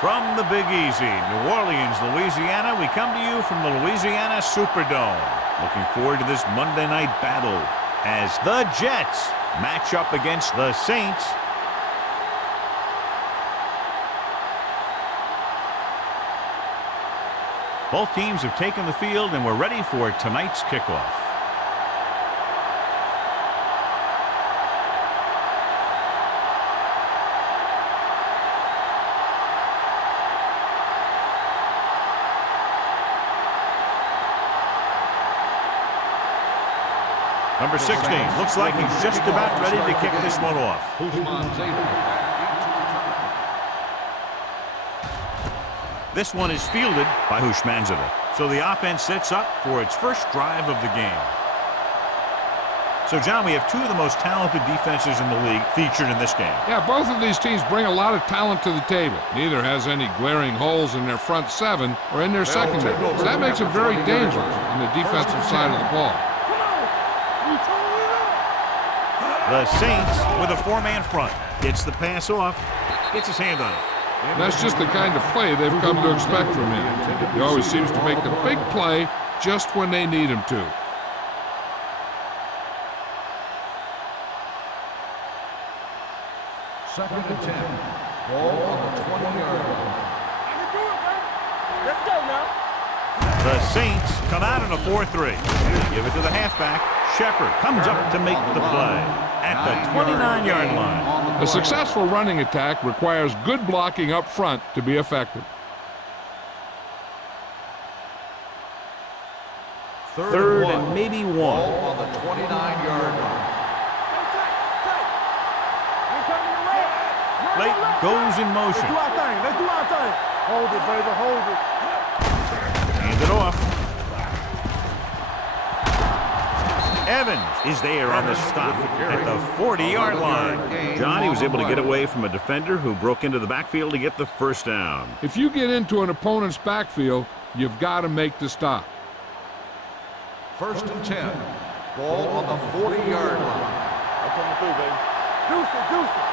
From the Big Easy, New Orleans, Louisiana, we come to you from the Louisiana Superdome. Looking forward to this Monday night battle as the Jets match up against the Saints. Both teams have taken the field and we're ready for tonight's kickoff. Number 16 looks like he's just about ready to kick this one off. This one is fielded by Hushmanzada. So the offense sets up for its first drive of the game. So, John, we have two of the most talented defenses in the league featured in this game. Yeah, both of these teams bring a lot of talent to the table. Neither has any glaring holes in their front seven or in their secondary. So that makes them very dangerous on the defensive side of the ball. The Saints with a four-man front. Gets the pass off. Gets his hand on it. That's just the kind of play they've come to expect from him. He always seems to make the big play just when they need him to. Second and 10. Ball on the 20-yard line. Let's go now. The Saints come out in a 4-3. Give it to the halfback. Shepard comes up to make the play at the 29-yard line. A successful running attack requires good blocking up front to be effective. Third and maybe one. Ball on the 29-yard line. Late goes in motion. Let's do our thing. Let's do our thing. Hold it, baby. Hold it. Hand it off. Evans is there on the stop at the 40-yard line. John, he was able to get away from a defender who broke into the backfield to get the first down. If you get into an opponent's backfield, you've got to make the stop. First and 10. Ball on the 40-yard line. I'm coming through, baby. Deuce it, deuce it.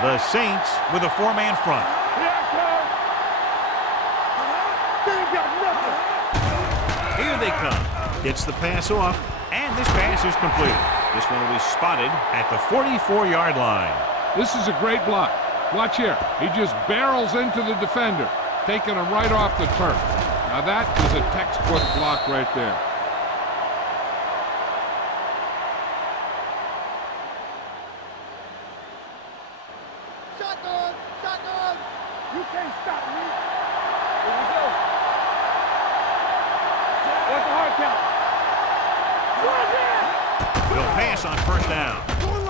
The Saints with a four-man front. Here I come. They ain't got nothing. Here they come. Gets the pass off, and this pass is completed. This one will be spotted at the 44-yard line. This is a great block. Watch here. He just barrels into the defender, taking him right off the turf. Now that is a textbook block right there. Shotgun, shotgun. You can't stop me. Here we go. What's the hard count? Will pass on first down.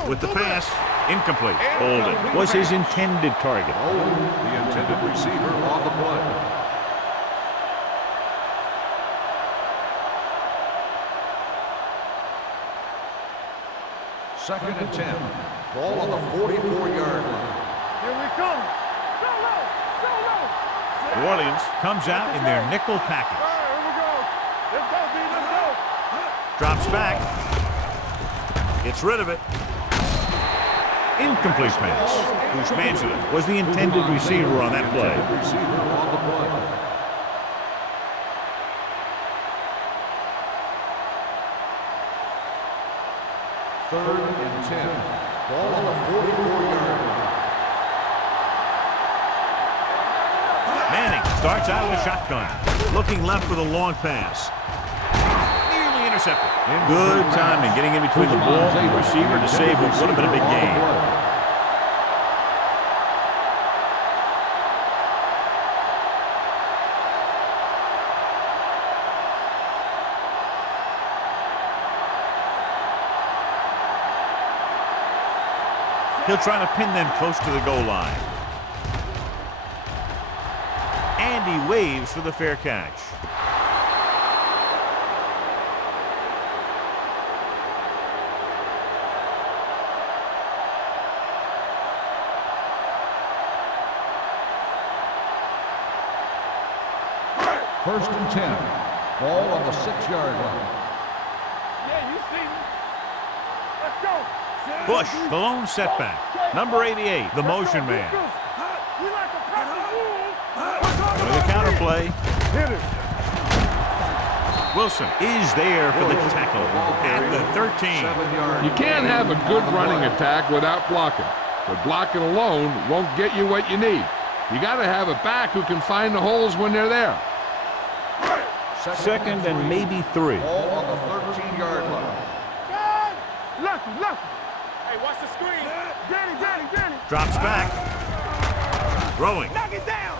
With the pass, incomplete. Holden was his intended target. The intended receiver on the play. Second and 10. Ball on the 44-yard line. Here we come. Solo, solo. New Orleans comes out in their nickel package. All right, here we go. Let's go, B. Let's go. Drops back. Gets rid of it. Incomplete pass. Hushmanzada was the intended receiver on that play. Receiver on the play. Third and 10. Ball on the 44-yard line. Manning starts out with a shotgun. Looking left for the long pass. Nearly intercepted. Good timing getting in between the ball and the receiver to save what would have been a big gain. He'll try to pin them close to the goal line. And he waves for the fair catch. First and 10. Ball on the 6-yard line. Yeah, you see me. Let's go. Bush, the lone setback. Number 88, the motion man. You like a play. Hit it. Wilson is there for the tackle at the 13. You can't have a good running attack without blocking, but blocking alone won't get you what you need. You got to have a back who can find the holes when they're there. Second and maybe 3. Ball on the 13-yard line. Lucky. Hey, watch the screen. Danny. Drops back. Throwing. Knock it down.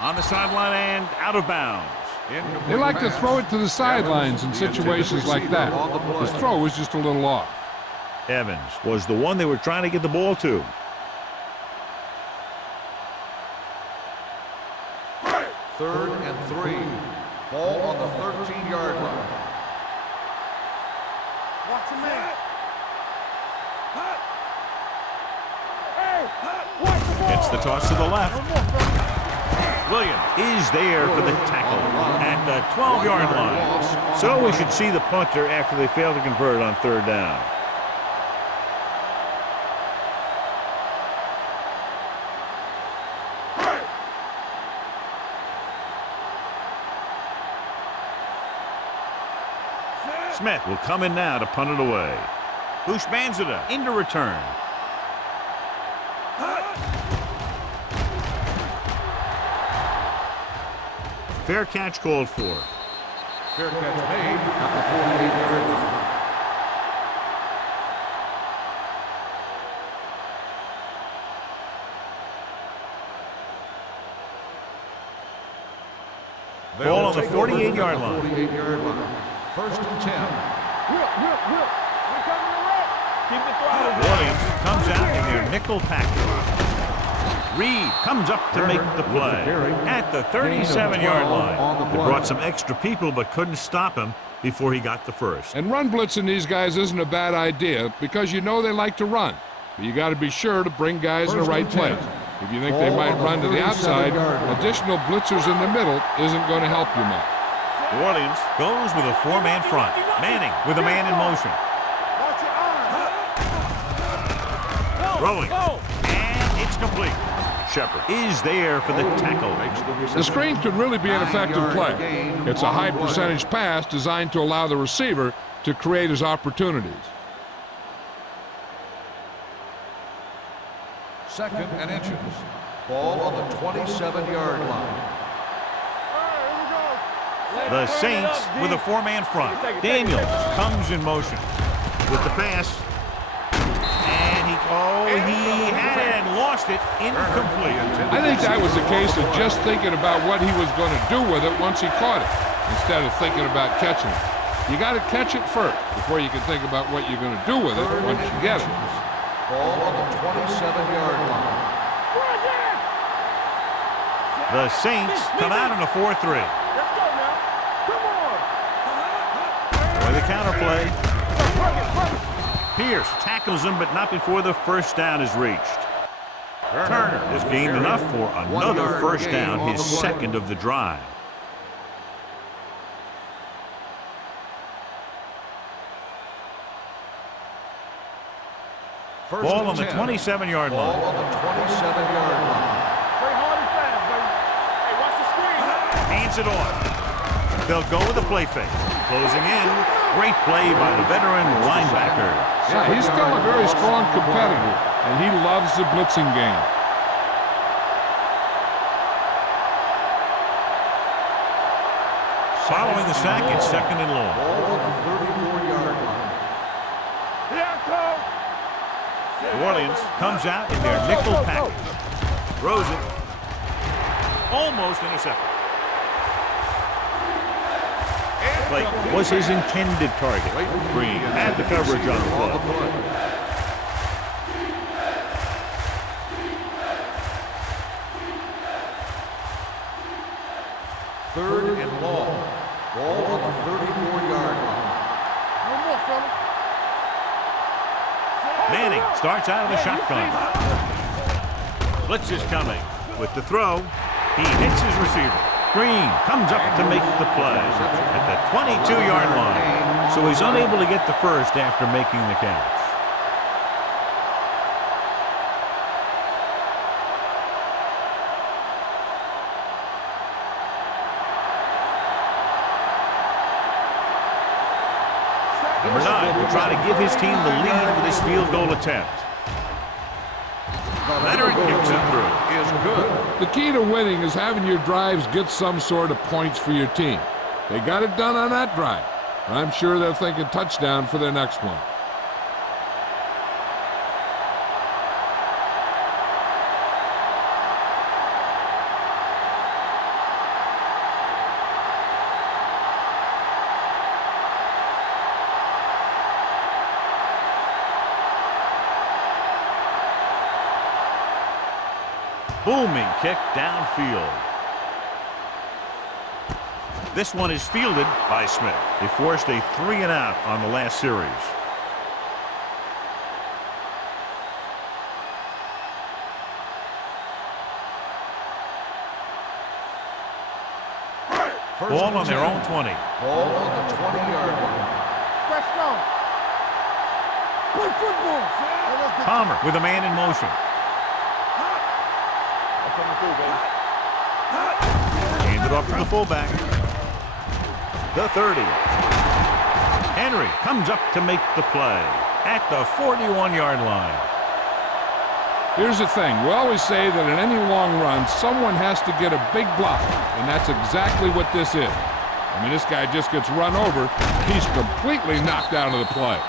On the sideline and out of bounds. They like to throw it to the sidelines in situations like that. His throw was just a little off. Evans was the one they were trying to get the ball to. Third and 3. Ball on the 13-yard line. Watch the man. Hey, watch the ball. Gets the toss to the left. One more, fella. Williams is there for the tackle at the 12-yard line. So we should see the punter after they fail to convert on 3rd down. Smith will come in now to punt it away. Hushmanzada into return. Fair catch called for. Fair catch made at the 48-yard line. Ball on the 48-yard line. 48-yard line. First and 10. Whip. We're coming to wreck. Keep the throttle. Williams comes out in their nickel package. Reed comes up to make the play at the 37-yard line. They brought some extra people but couldn't stop him before he got the first. And run blitzing these guys isn't a bad idea because you know they like to run. But you got to be sure to bring guys in the right place. If you think they might run to the outside, additional blitzers in the middle isn't going to help you much. New Orleans goes with a 4-man front. Manning with a man in motion. Watch your eyes. Throwing. And it's complete. Shepard is there for the tackle. The screen could really be an effective play. It's a high percentage pass designed to allow the receiver to create his opportunities. Second and inches. Ball on the 27-yard line. The Saints with a 4-man front. Daniels comes in motion with the pass. And he had it and lost it. Incomplete. I think that was a case of just thinking about what he was going to do with it once he caught it, instead of thinking about catching it. You got to catch it first before you can think about what you're going to do with it once you get it. Ball on the 27-yard line. The Saints come out in a 4-3. Let's go now. Come on. For the counter play. Pierce tackles him, but not before the first down is reached. Turner has gained enough for another first down, his second of the drive. Ball on the 27-yard line. Ball on the 27-yard line. Play hard and fast, baby. Hey, watch the screen. Hands it off. They'll go with a play fake. Closing in. Great play by the veteran linebacker. Yeah, he's still a very strong competitor, and he loves the blitzing game. Following the sack, it's second and long. Ball on the 34-yard line. Here I come. New Orleans comes out in their nickel package. Throws it. Almost intercepted. Blake was his intended target. Green had the coverage on the play. Third and long. Ball on the 34-yard line. One more, fella. Manning starts out of the shotgun. Blitz is coming. With the throw, he hits his receiver. Green comes up to make the play at the 22-yard line. So he's unable to get the first after making the catch. try to give his team the lead with this field goal attempt. Leonard kicks it through. Is good. The key to winning is having your drives get some sort of points for your team. They got it done on that drive. I'm sure they're thinking touchdown for their next one. Booming kick downfield. This one is fielded by Smith. They forced a 3-and-out on the last series. Ball on their own 20. Ball on the 20-yard line. Let's go. Play football. Palmer with a man in motion. Handed off to the fullback. The 30. Henry comes up to make the play at the 41-yard line. Here's the thing. We always say that in any long run, someone has to get a big block, and that's exactly what this is. I mean, this guy just gets run over. He's completely knocked out of the play.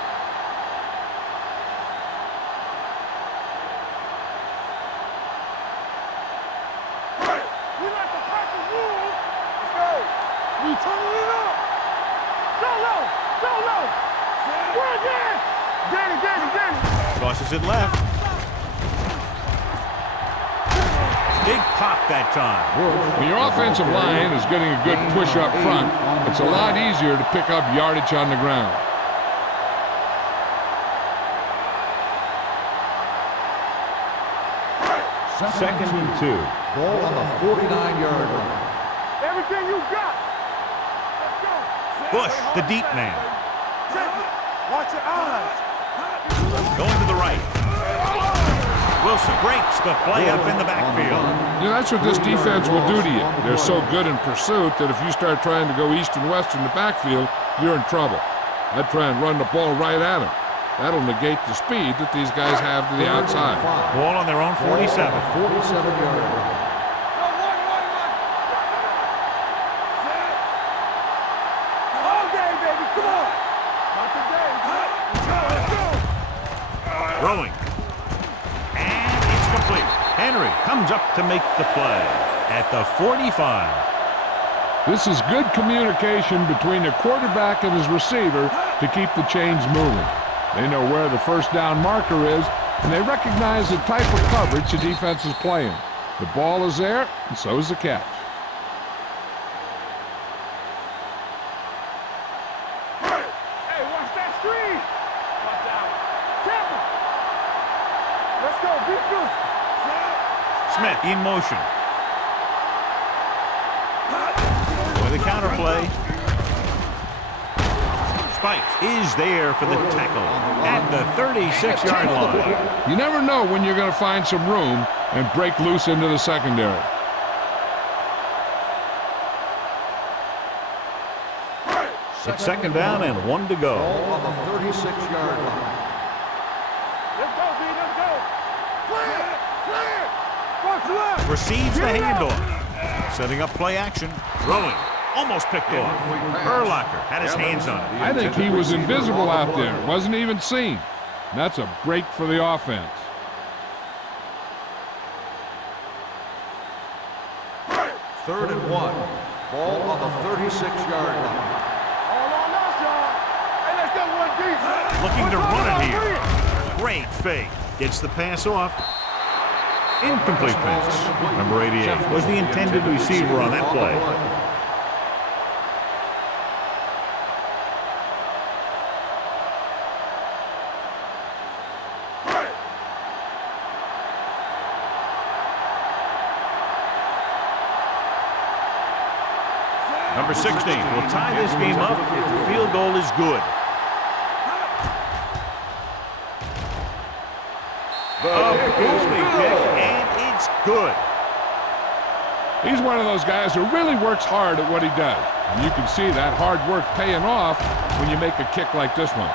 Tosses it left. Big pop that time. When your offensive line is getting a good push up front, it's a lot easier to pick up yardage on the ground. Second and 2. Ball on the 49-yard line. Everything you got. Let's go. Bush, the deep man. Watch your eyes. Going to the right. Wilson breaks the play up in the backfield. You know, that's what this defense will do to you. They're so good in pursuit that if you start trying to go east and west in the backfield, you're in trouble. I'd try and run the ball right at them. That'll negate the speed that these guys have to the outside. Ball on their own 47. 47-yard line. Throwing. And it's complete. Henry comes up to make the play at the 45. This is good communication between the quarterback and his receiver to keep the chains moving. They know where the first down marker is, and they recognize the type of coverage the defense is playing. The ball is there, and so is the catch. Hey, watch that screen. Watch out. Temple. Let's go. Be good. Smith in motion. With a counter play. Spikes is there for the tackle at the 36-yard line. You never know when you're going to find some room and break loose into the secondary. It's second down and 1 to go. Ball on the 36-yard line. Let's go, B. Let's go. Clear. Clear. Box left. Receives the handoff. Setting up play action. Throwing. Almost picked off. Urlacher had his hands on it. I think he was invisible out there. Wasn't even seen. And that's a break for the offense. Third and 1. Ball on the 36-yard line. All on us, y'all. Hey, let's go one deep. Looking to run it here. Great fake. Gets the pass off. Incomplete pass. Number 88 was the intended receiver on that play. Number 16 will tie this game up if the field goal is good. A booming kick, and it's good. He's one of those guys who really works hard at what he does. And you can see that hard work paying off when you make a kick like this one.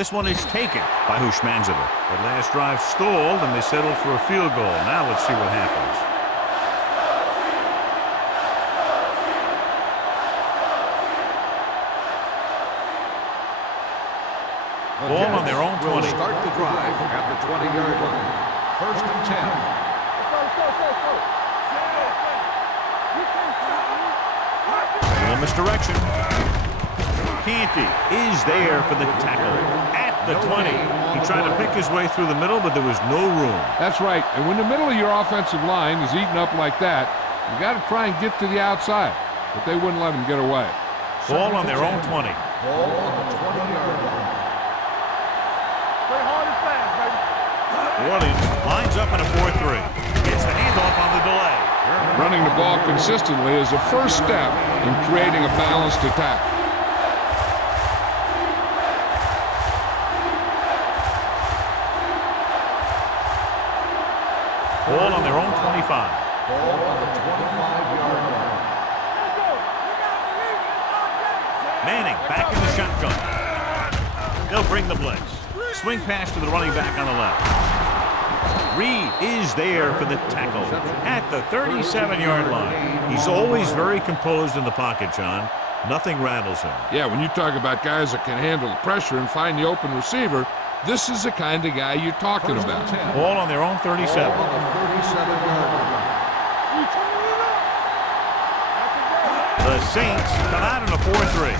This one is taken by Hushmanzada. The last drive stalled, and they settled for a field goal. Now let's see what happens. Ball on their own 20. Will start the drive at the 20-yard line. First and 10. Let's go. A little misdirection. Canty is there for the tackle at the 20. He tried to pick his way through the middle, but there was no room. That's right. And when the middle of your offensive line is eaten up like that, you got to try and get to the outside. But they wouldn't let him get away. Ball on their own 20. Ball on the 20-yard line. Play hard and fast, baby. New Orleans lines up in a 4-3. Gets the handoff on the delay. Running the ball consistently is the first step in creating a balanced attack. Ball on their own 25. Ball on the 25-yard line. Let's go. Manning back in the shotgun. They'll bring the blitz. Swing pass to the running back on the left. Reed is there for the tackle at the 37-yard line. He's always very composed in the pocket, John. Nothing rattles him. Yeah, when you talk about guys that can handle the pressure and find the open receiver, this is the kind of guy you're talking about. Ball on their own 37. Ball on the 37-yard line. The Saints come out in a 4-3.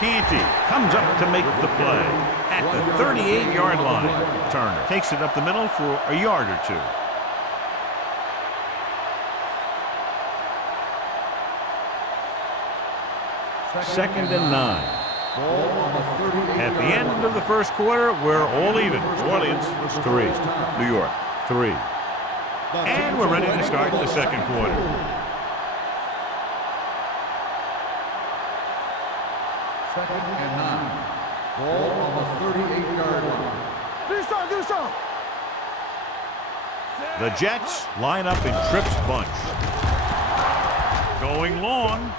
Canty comes up to make the play at the 38-yard line. Turner takes it up the middle for a yard or two. Second and 9. Ball on the 38-yard At the end of the first quarter, we're all even. New Orleans 3, New York 3. And we're ready to start the second quarter. Second and 9. Ball on the 38-yard line. Do something. The Jets line up in Tripp's bunch. Going long.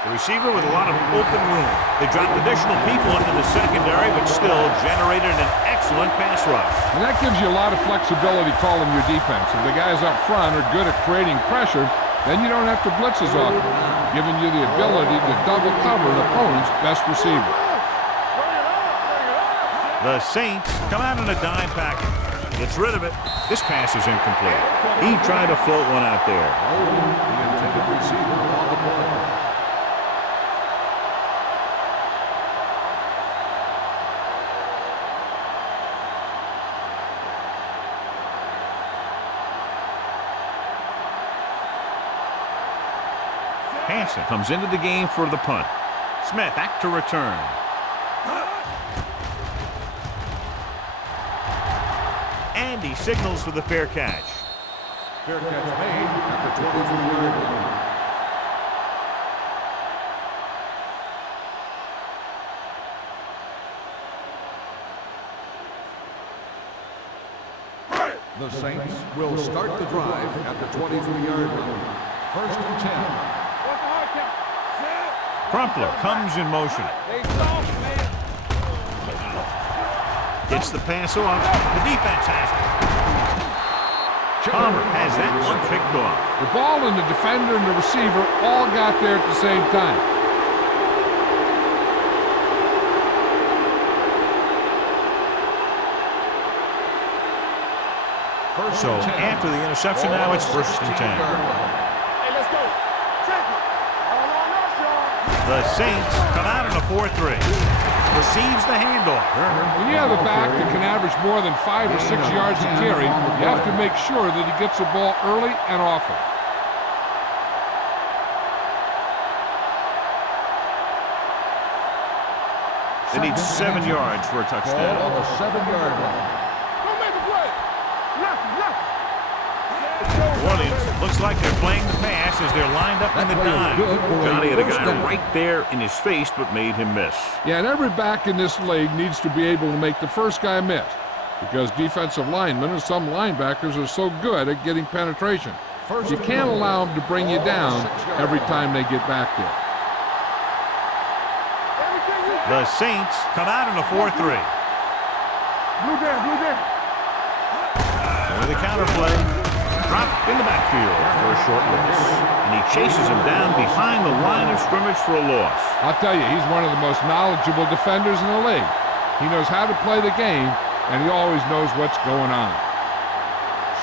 The receiver with a lot of open room. They dropped additional people into the secondary, but still generated an excellent pass rush. And that gives you a lot of flexibility calling your defense. If the guys up front are good at creating pressure, then you don't have to blitz as often, giving you the ability to double cover an opponent's best receiver. The Saints come out in a dime package. Gets rid of it. This pass is incomplete. He tried to float one out there. The intended receiver on the play. Hansen comes into the game for the punt. Smith back to return. And he signals for the fair catch. Fair catch made at the 23-yard line. The Saints will start the drive at the 23-yard line. First and 10. Crumpler comes in motion. Gets the pass off. The defense has it. Palmer has that one picked off. The ball and the defender and the receiver all got there at the same time. So after the interception, now it's first and 10. Hey, let's go. Check it. All on us, y'all. The Saints come out in a 4-3. Receives the handoff. When you have a back that can average more than 5 or 6 yards a carry, you have to make sure that he gets the ball early and often. They need 7 yards for a Ball touchdown. on the 7-yard line. Don't make a play. Left. New Orleans looks like they're playing the pass as they're lined up in the That play is dime. good for a Johnny had a first guy down. right there in his face, but made him miss. Yeah, and every back in this league needs to be able to make the first guy miss, because defensive linemen and some linebackers are so good at getting penetration. You can't allow them to bring you down every time they get back there. Everything you The Saints come out in a 4-3. Blue down, blue down. With a counter play, dropped in the backfield for a short loss. And he chases him down behind the line of scrimmage for a loss. I'll tell you, he's one of the most knowledgeable defenders in the league. He knows how to play the game, and he always knows what's going on.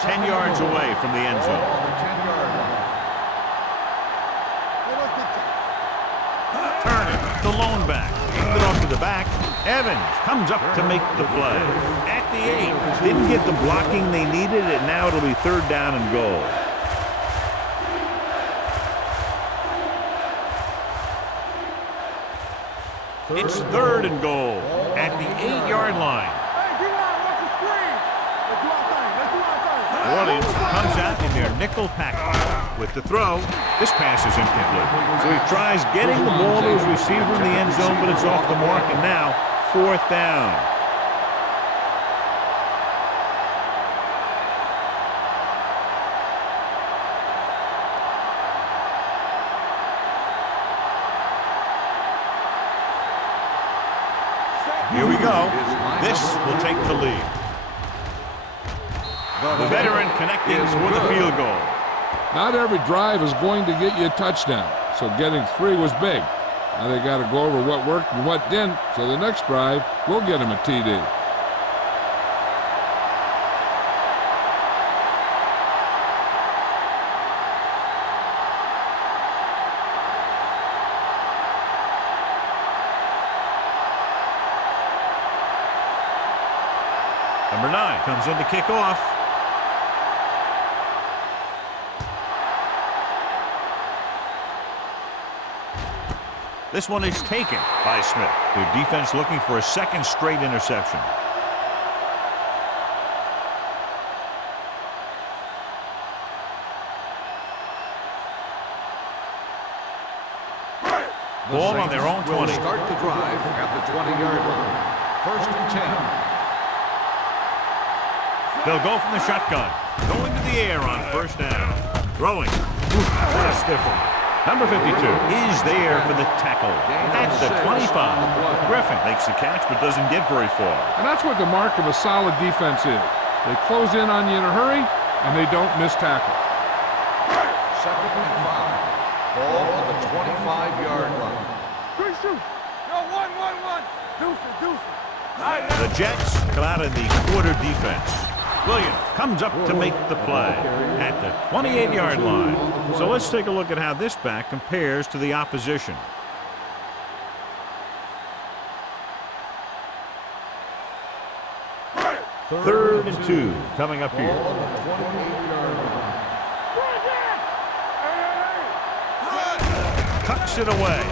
10 yards away from the end zone. On the 10-yard line. Turner, the lone back. Handed off to the back. Evans comes up to make the play. At the 8. Didn't get the blocking they needed, and now it'll be 3rd down and goal. It's 3rd and goal at the 8-yard line. Hey, get out, watch the screen. Let's do our thing, let's do our thing. Williams comes out in their nickel package. With the throw, this pass is incomplete. So he tries getting the ball to his receiver in the end zone, but it's off the mark, and now 4th down. Here we go. This will take the lead. The veteran connecting with a field goal. Not every drive is going to get you a touchdown, so getting 3 was big. Now they got to go over what worked and what didn't, so the next drive will get him a TD. Number 9 comes in to kick off. This one is taken by Smith. Their defense looking for a 2nd straight interception. Ball on their own 20. Will start the drive at the 20-yard line. 1st and 10. They'll go from the shotgun. Going to the air on 1st down. Throwing. What a stiff one. Number 52 is there for the tackle at the 25. Griffin makes the catch but doesn't get very far. And that's what the mark of a solid defense is. They close in on you in a hurry, and they don't miss tackle. 2nd and 5. Ball on the 25-yard line. Good shoot. Yo, one. Deuce. The Jets come out in the quarter defense. Williams comes up to make the play at the 28-yard line. So let's take a look at how this back compares to the opposition. Third and 2 coming up here. On the 28-yard line. Tucks it away.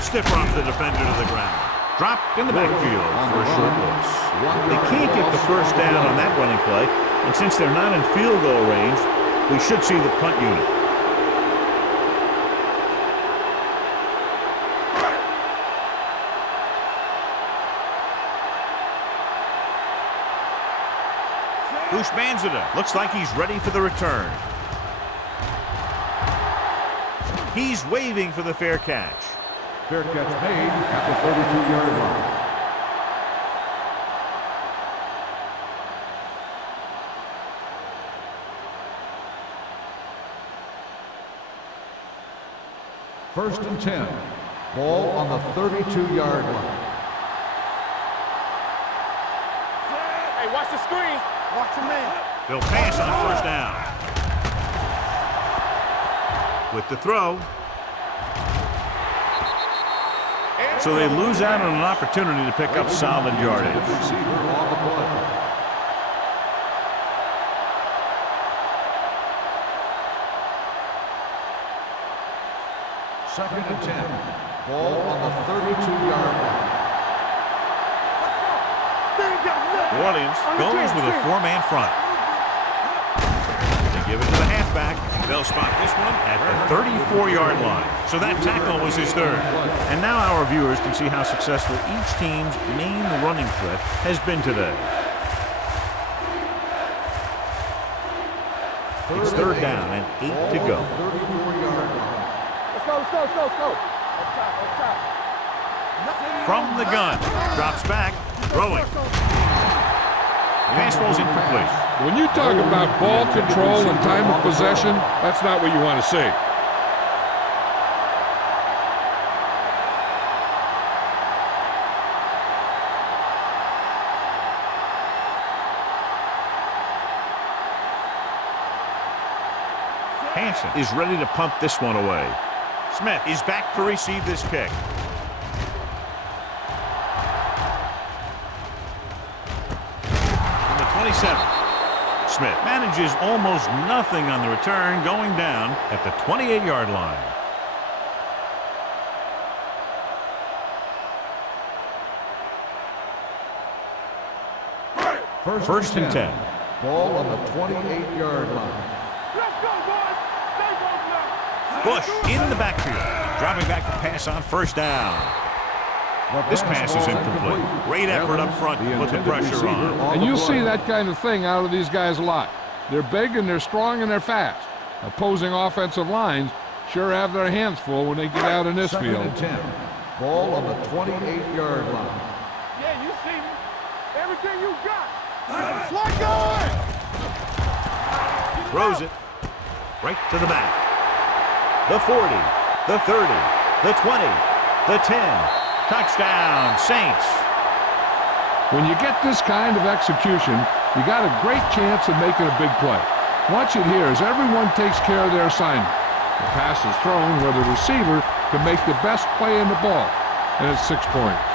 Stiff arms the defender to the ground. Dropped in the backfield for a short loss. They can't get the 1st down on that running play, and since they're not in field goal range, we should see the punt unit. Ushmanzada looks like he's ready for the return. He's waving for the fair catch. Fair catch made at the 32-yard line. First and 10. Ball on the 32-yard line. Hey, watch the screen. Watch the man. They'll pass on 1st down. With the throw. So they lose out on an opportunity to pick up solid yardage. Receiver on the play. Second and 10. Ball on the 32-yard line. Williams goes with a 4-man front. They give it to the halfback. They'll spot this one at the 34-yard line. So that tackle was his 3rd. And now our viewers can see how successful each team's main running threat has been today. It's 3rd down and 8 to go. 34-yard line. Let's go. Up top. From the gun. Drops back. Throwing. Pass falls incomplete. When you talk about ball control and time of possession, that's not what you want to see. Hansen is ready to punt this one away. Smith is back to receive this kick. From the 27. Smith manages almost nothing on the return, going down at the 28-yard line. First and 10. Ball on the 28-yard line. Let's go, boys. Stay both left. Bush in the backfield. Dropping back to pass on first down. This pass is incomplete. Great effort up front to put the pressure on. And you'll see that kind of thing out of these guys a lot. They're big and they're strong and they're fast. Opposing offensive lines sure have their hands full when they get out in this field. Second and 10. Ball on the 28-yard line. Yeah, you see me. Everything you got. Slide going. Throws it right to the back. The 40, the 30, the 20, the 10. Touchdown, Saints. When you get this kind of execution, you got a great chance of making a big play. Watch it here as everyone takes care of their assignment. The pass is thrown where the receiver can make the best play in the ball, and it's 6 points.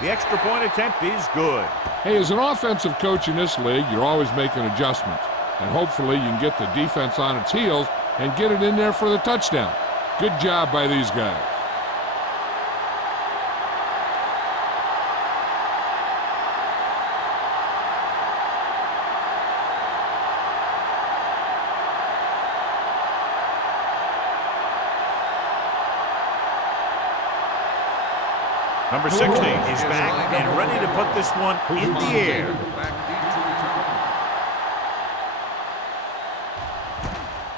The extra point attempt is good. Hey, as an offensive coach in this league, you're always making adjustments. And hopefully you can get the defense on its heels and get it in there for the touchdown. Good job by these guys. Number 16 is back and ready to put this one in the air.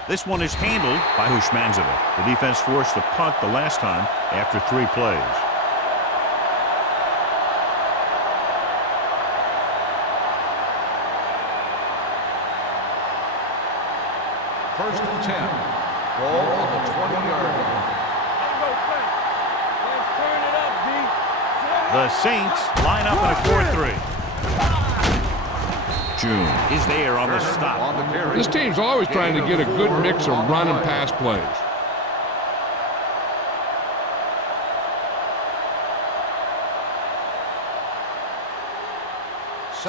This one is handled by Hushmanzadeh. The defense forced to punt the last time after 3 plays. First and 10. Ball on the 20-yard line. The Saints line up in a 4-3. June is there on the stop. This team's always trying to get a good mix of run and pass plays.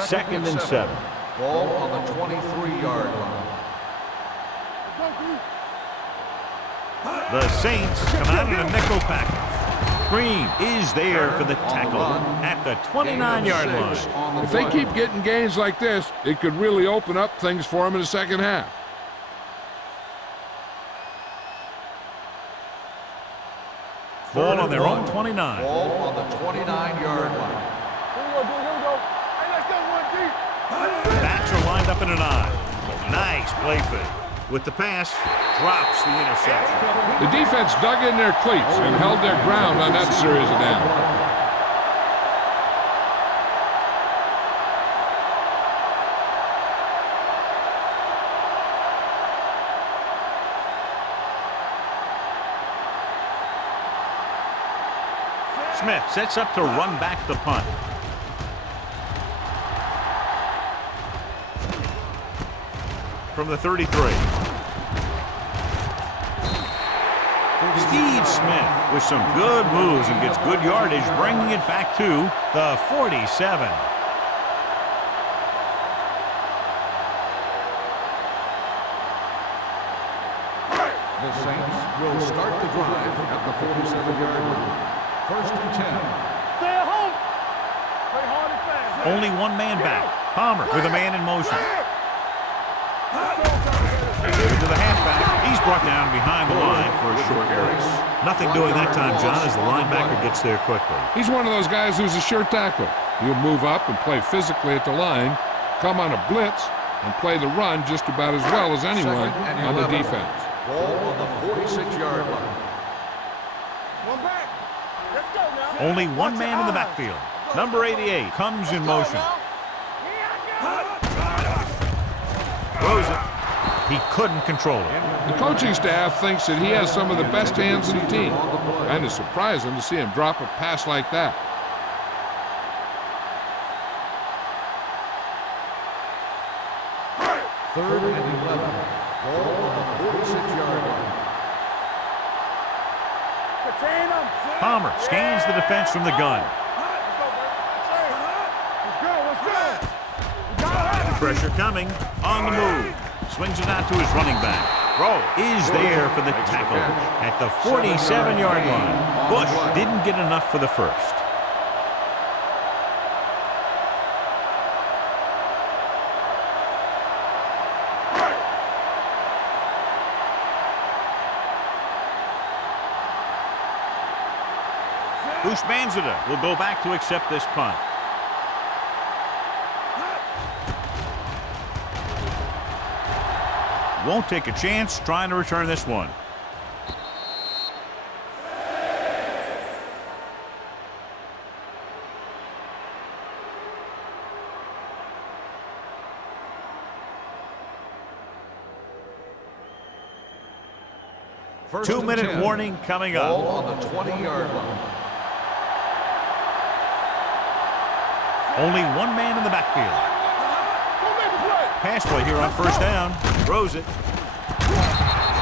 Second and 7. Ball on the 23-yard line. The Saints come out in a nickel package. Green is there for the tackle at the 29-yard line. If they keep getting gains like this, it could really open up things for them in the second half. Ball on their own 29. Ball on the 29-yard line. Here we go. Hey, let's go, 1 deep. Backs are lined up in an eye. Nice play fake. With the pass, drops the interception. The defense dug in their cleats and held their ground on that series of downs. Smith sets up to run back the punt. From the 33. Steve Smith with some good moves and gets good yardage, bringing it back to the 47. defense will start the drive at the 47-yard line. First and 10. Stay at home. Play hard and fast. Only one man back. Palmer with a man in motion. They give it to the halfback. He's brought down behind the line for a short race. Nothing doing that time, John, as the linebacker gets there quickly. He's one of those guys who's a sure tackler. He'll move up and play physically at the line, come on a blitz, and play the run just about as well as anyone on the defense. Ball on the 46-yard line. One back. Let's go now. Only one man in the backfield. Number 88 comes in motion. Throws it. He couldn't control it. The coaching staff thinks that he has some of the best hands in the team, and it's surprising to see him drop a pass like that. Third and 11. Ball on the 46-yard line. Contain him. Palmer scans the defense from the gun. Let's go. Let's go. Pressure coming. On the move. Swings it out to his running back. Rowe is there for the tackle at the 47-yard line. Bush didn't get enough for the first. Bushmanzada will go back to accept this punt. Won't take a chance trying to return this one. First 2-minute warning coming up. Ball on the 20-yard line. Only one man in the backfield. Pass play here on first down. Throws it.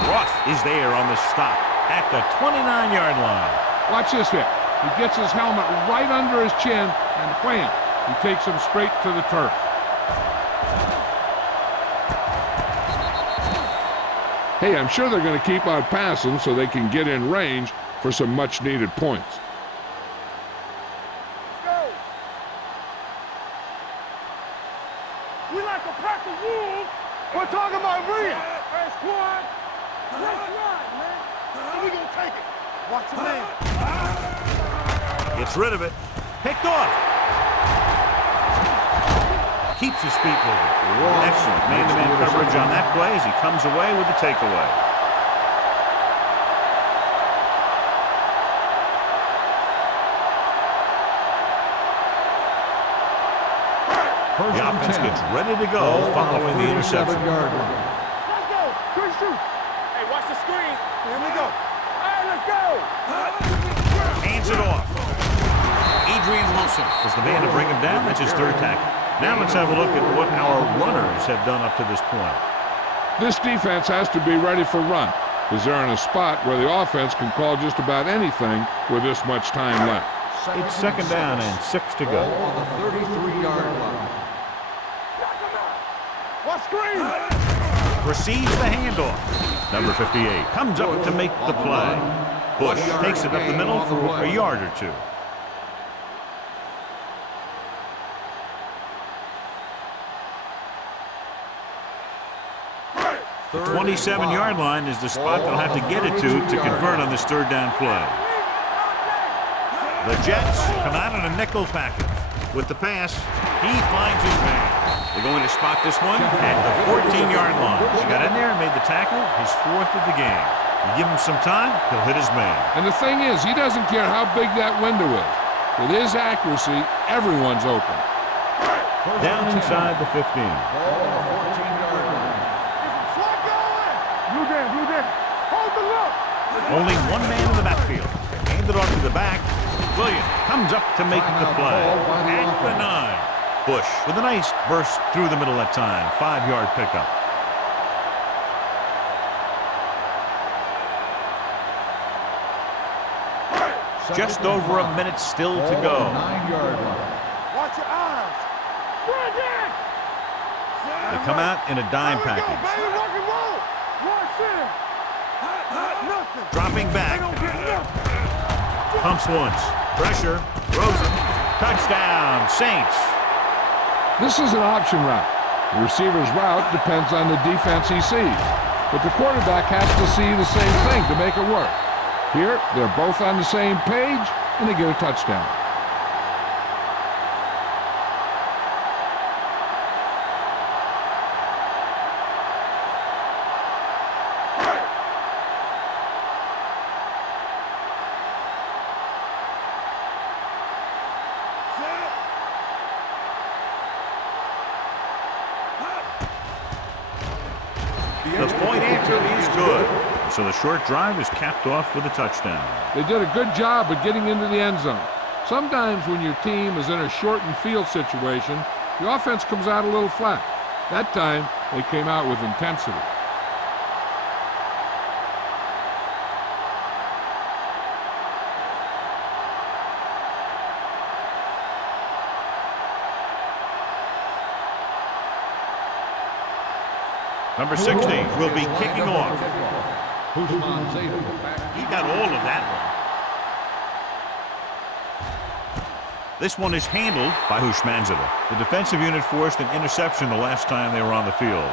Ross is there on the stop at the 29-yard line. Watch this hit. He gets his helmet right under his chin, and wham, he takes him straight to the turf. Hey, I'm sure they're going to keep on passing so they can get in range for some much-needed points. We like to pack the wolves. We're talking about real. Hey, squad. Let's ride, man. So we gonna take it. Watch your man. Gets rid of it. Picked off. Keeps his feet moving. Excellent man-to-man coverage on that play as he comes away with the takeaway. The offense gets ready to go following the interception. Let's go. Quick shoot. Hey, watch the screen. Here we go. All right, let's go. Hands it off. Adrian Wilson was the man to bring him down. That's his third tackle. Now let's have a look at what our runners have done up to this point. This defense has to be ready for run, because they're in a spot where the offense can call just about anything with this much time left. It's second down and 6 to go. Ball on the 33-yard line. Watch screen. Receives the handoff. Number 58 comes up to make the play. Bush takes it up the middle for a yard or two. The 27-yard line is the spot they'll have to get it to convert on this third down play. The Jets come out in a nickel package. With the pass, he finds his man. They're going to spot this one at the 14-yard line. He got in there and made the tackle, his fourth of the game. You give him some time, he'll hit his man. And the thing is, he doesn't care how big that window is. With his accuracy, everyone's open. Down inside the 15. Ball on the 14-yard line. Slide going. Blue down, blue down. Hold the look. Only one man in the backfield. Hand it off to the back. Williams comes up to make the play at the 9. Bush with a nice burst through the middle that time. 5-yard pickup. Just over a minute still to go. 9-yard line. Watch your eyes. Brandon. They come out in a dime package. Baby, rock and roll. Watch him. Dropping back. They don't get nothing. Pumps once. Pressure. Throws it. Touchdown, Saints. This is an option route. The receiver's route depends on the defense he sees, but the quarterback has to see the same thing to make it work. Here, they're both on the same page, and they get a touchdown. The point answer is good. So the short drive is capped off with a touchdown. They did a good job of getting into the end zone. Sometimes when your team is in a shortened field situation, the offense comes out a little flat. That time, they came out with intensity. Number 60 will be kicking off. He got all of that one. This one is handled by Hushmanzadeh. The defensive unit forced an interception the last time they were on the field.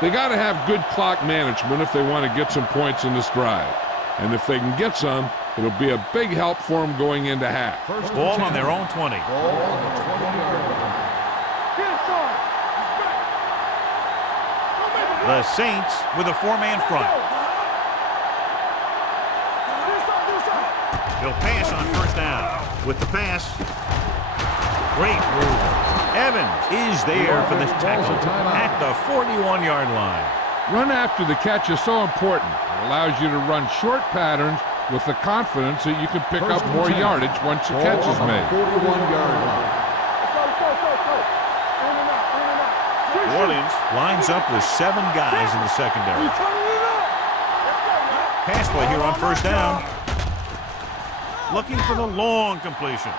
They got to have good clock management if they want to get some points in this drive. And if they can get some, it'll be a big help for them going into half. Ball on their own 20. Ball on the 20-yard line. The Saints with a four-man front. They'll pass on first down. With the pass. Great move. Evans is there for the tackle at the 41-yard line. Run after the catch is so important. It allows you to run short patterns with the confidence that you can pick up more yardage once the catch is made. 41-yard line. New Orleans lines up with 7 guys in the secondary. Pass play here on first down. Looking for the long completion.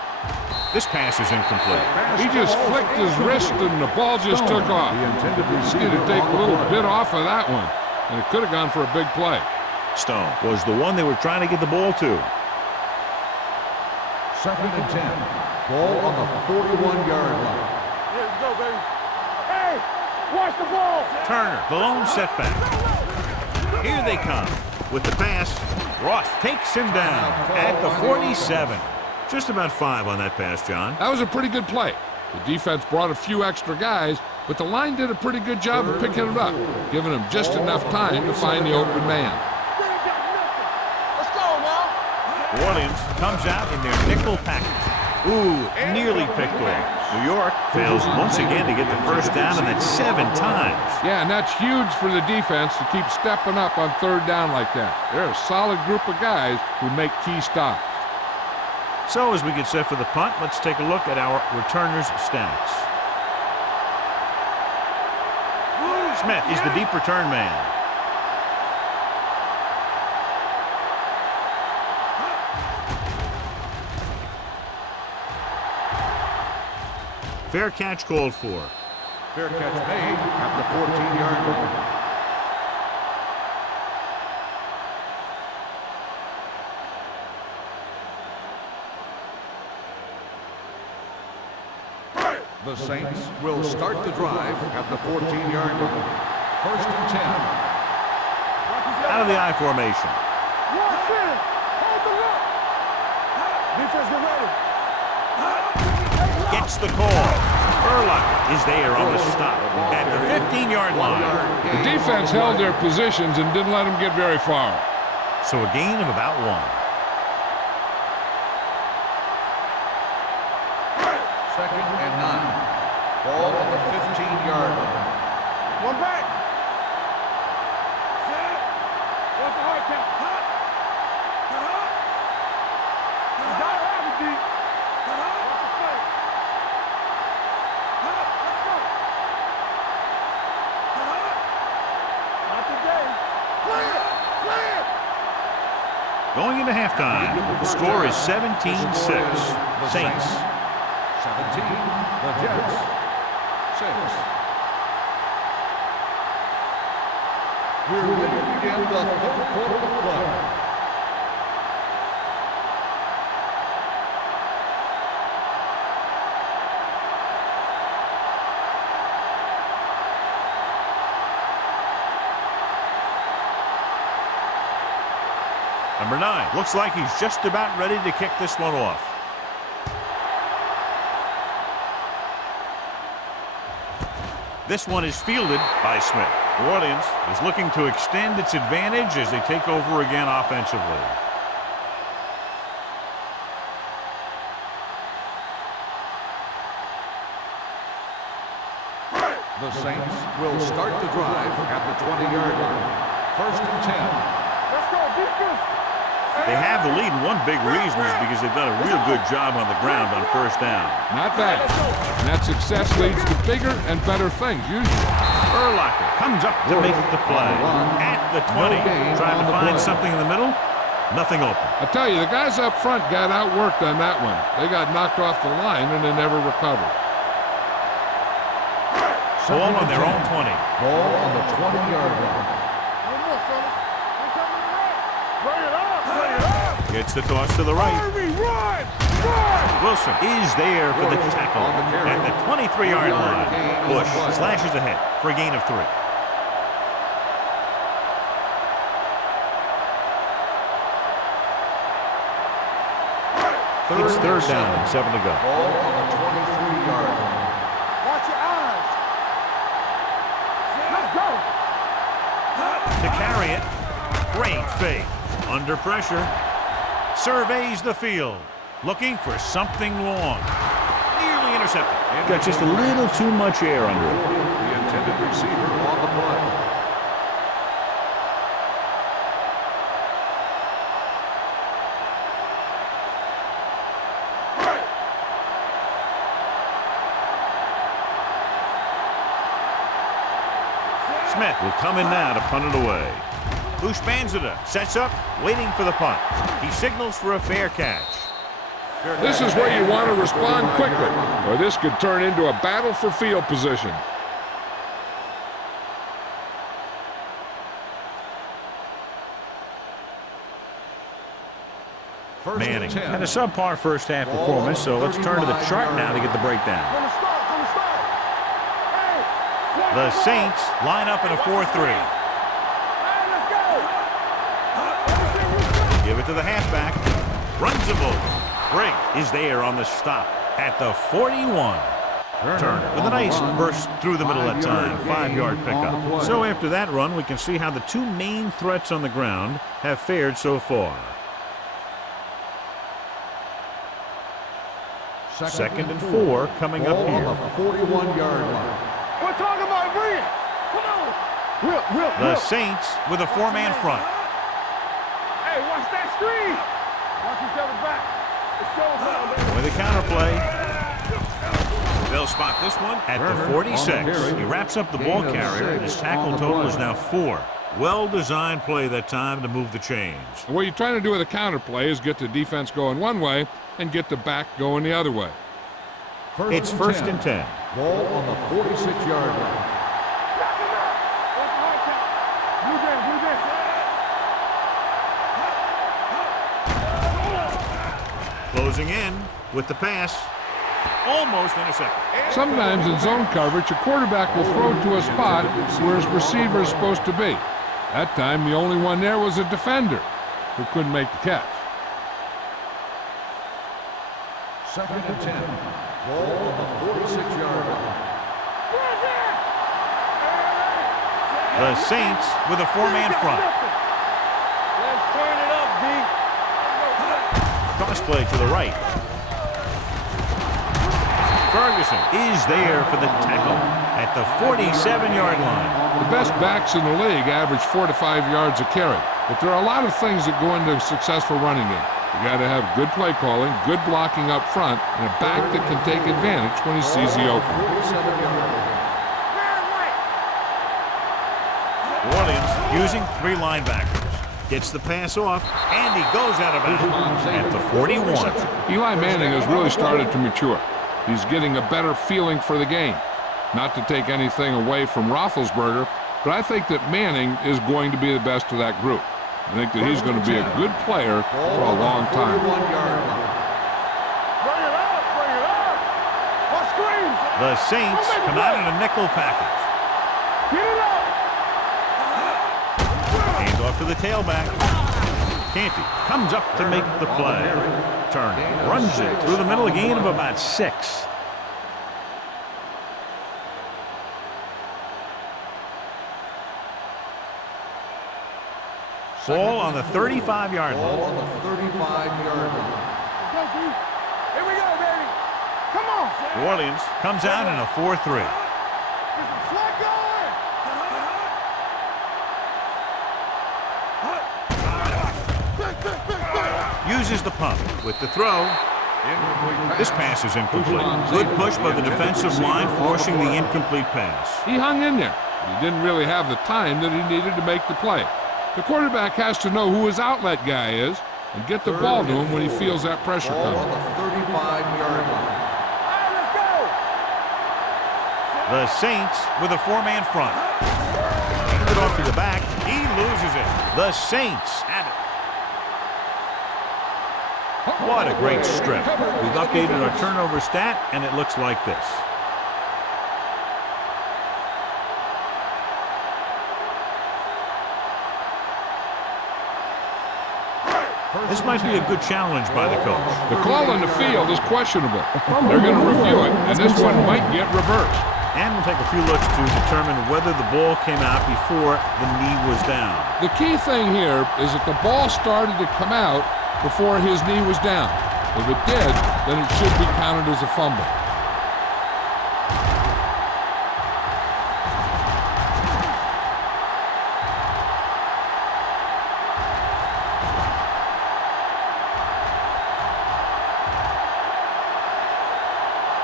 This pass is incomplete. He just flicked his wrist and the ball just took off. Just need to take a little bit off of that one, and it could have gone for a big play. Stone was the one they were trying to get the ball to. 2nd and 10. Ball on the 41-yard line. Let's go, baby. Hey, watch the ball. Turner, the lone setback. Here they come. With the pass, Ross takes him down at the 47. Just about 5 on that pass, John. That was a pretty good play. The defense brought a few extra guys, but the line did a pretty good job of picking it up, giving them just enough time to find the open man. Let's go now. New Orleans comes out in their nickel package. Ooh, nearly picked off. New York fails once again to get the first down, and that's 7 times. Yeah, and that's huge for the defense to keep stepping up on third down like that. They're a solid group of guys who make key stops. So as we get set for the punt, let's take a look at our returners' stats. Smith is the deep return man. Fair catch called for. Fair catch made at the 14-yard line. The Saints will start the drive at the 14-yard line. 1st and 10. Out of the I formation. Watch it. Hold the look. Defense, get ready. Gets the call. Urlacher is there on the stop at the 15-yard line. The defense held their positions and didn't let them get very far. So a gain of about 1. 2nd and 9. Ball on the 15-yard line. One back. Set. What's the hard count? You gotta have it, D. What's the play? Let's go. Not today. Clear. Clear. Going into halftime, the score is 17-6. Saints. 17. The Jets. 6. We're ready to begin begin the third quarter of play. Number 9 looks like he's just about ready to kick this one off. This one is fielded by Smith. New Orleans is looking to extend its advantage as they take over again offensively. The Saints will start the drive at the 20-yard line. First and 10. Let's go, defense. They have the lead, and one big reason is because they've done a real good job on the ground on first down. Not bad. And that success leads to bigger and better things, usually. Urlacher comes up to make the play at the 20. Trying to find something in the middle. Nothing open. I tell you, the guys up front got outworked on that one. They got knocked off the line, and they never recovered. Ball on their own 20. Ball on the 20-yard line. One more, fellas. I'm coming right. Bring it up, bring it up. Gets the toss to the right. Harvey, run, run. Wilson is there for the tackle at the 23-yard line. Bush slashes ahead for a gain of 3. It's third down and 7 to go. Ball on the 23-yard line. Watch your eyes. Let's go. To carry it, great fake. Under pressure, surveys the field, looking for something long. Nearly intercepted. Got just a little too much air under it. The intended receiver on the play. Smith will come in now to punt it away. Ushmanzada sets up, waiting for the punt. He signals for a fair catch. This is where you want to respond quickly, or this could turn into a battle for field position. Manning had a subpar first half performance, so let's turn to the chart now to get the breakdown. From the start, from the start. Hey, The Saints line up in a 4-3. hey, let's go. Give it to the halfback. Runs him over. Brink is there on the stop at the 41. Turner with a nice burst through the middle that time. 5-yard pickup. So after that run, we can see how the two main threats on the ground have fared so far. Second and 4 coming up Ball on here. the 41-yard line. We're talking about bring it. Come on. Whip, The whip. Saints with a 4-man front. Hey, watch that screen. Watch each other back. It's showtime, baby. With a counterplay. They'll spot this one at the 46. He wraps up the ball carrier, and his tackle total is now 4. Well-designed play that time to move the chains. What you're trying to do with a counterplay is get the defense going one way and get the back going the other way. It's first and 10. Ball on the 46-yard line. Closing in with the pass. Almost intercepted. Sometimes in zone coverage, a quarterback will throw to a spot where his receiver is supposed to be. That time, the only one there was a defender who couldn't make the catch. Second and 10. Ball on the 46-yard line. The Saints with a 4-man front. Let's turn it up, D. Cross play to the right. Ferguson is there for the tackle at the 47-yard line. The best backs in the league average 4 to 5 yards a carry, but there are a lot of things that go into a successful running game. You got to have good play calling, good blocking up front, and a back that can take advantage when he sees the opening. 47-yard line. New Orleans using 3 linebackers. Gets the pass off, and he goes out of bounds at the 41. Eli Manning has really started to mature. He's getting a better feeling for the game. Not to take anything away from Roethlisberger, but I think that Manning is going to be the best of that group. I think that he's going to be a good player for a long time. Bring it up, bring it up. What screams? The Saints come out in a nickel package. Get it up. Hand off to the tailback. Canty comes up to make the play. Turner runs it through the middle, a gain of about 6. Ball on the 35-yard line. Ball on the 35-yard line. Here we go, baby. Come on. New Orleans comes out in a 4-3. Get some slack going. Uses the pump with the throw. This pass is incomplete. Good push by the defensive line, forcing the incomplete pass. He hung in there. He didn't really have the time that he needed to make the play. The quarterback has to know who his outlet guy is and get the ball to him when he feels that pressure Ball coming. on the 35-yard line. All right, let's go. The Saints with a 4-man front. Hand it off to the back. He loses it. The Saints have it. What a great strip. We've updated our turnover stat, and it looks like this. This might be a good challenge by the coach. The call on the field is questionable. They're going to review it, and this one might get reversed. And we'll take a few looks to determine whether the ball came out before the knee was down. The key thing here is that the ball started to come out before his knee was down. If it did, then it should be counted as a fumble.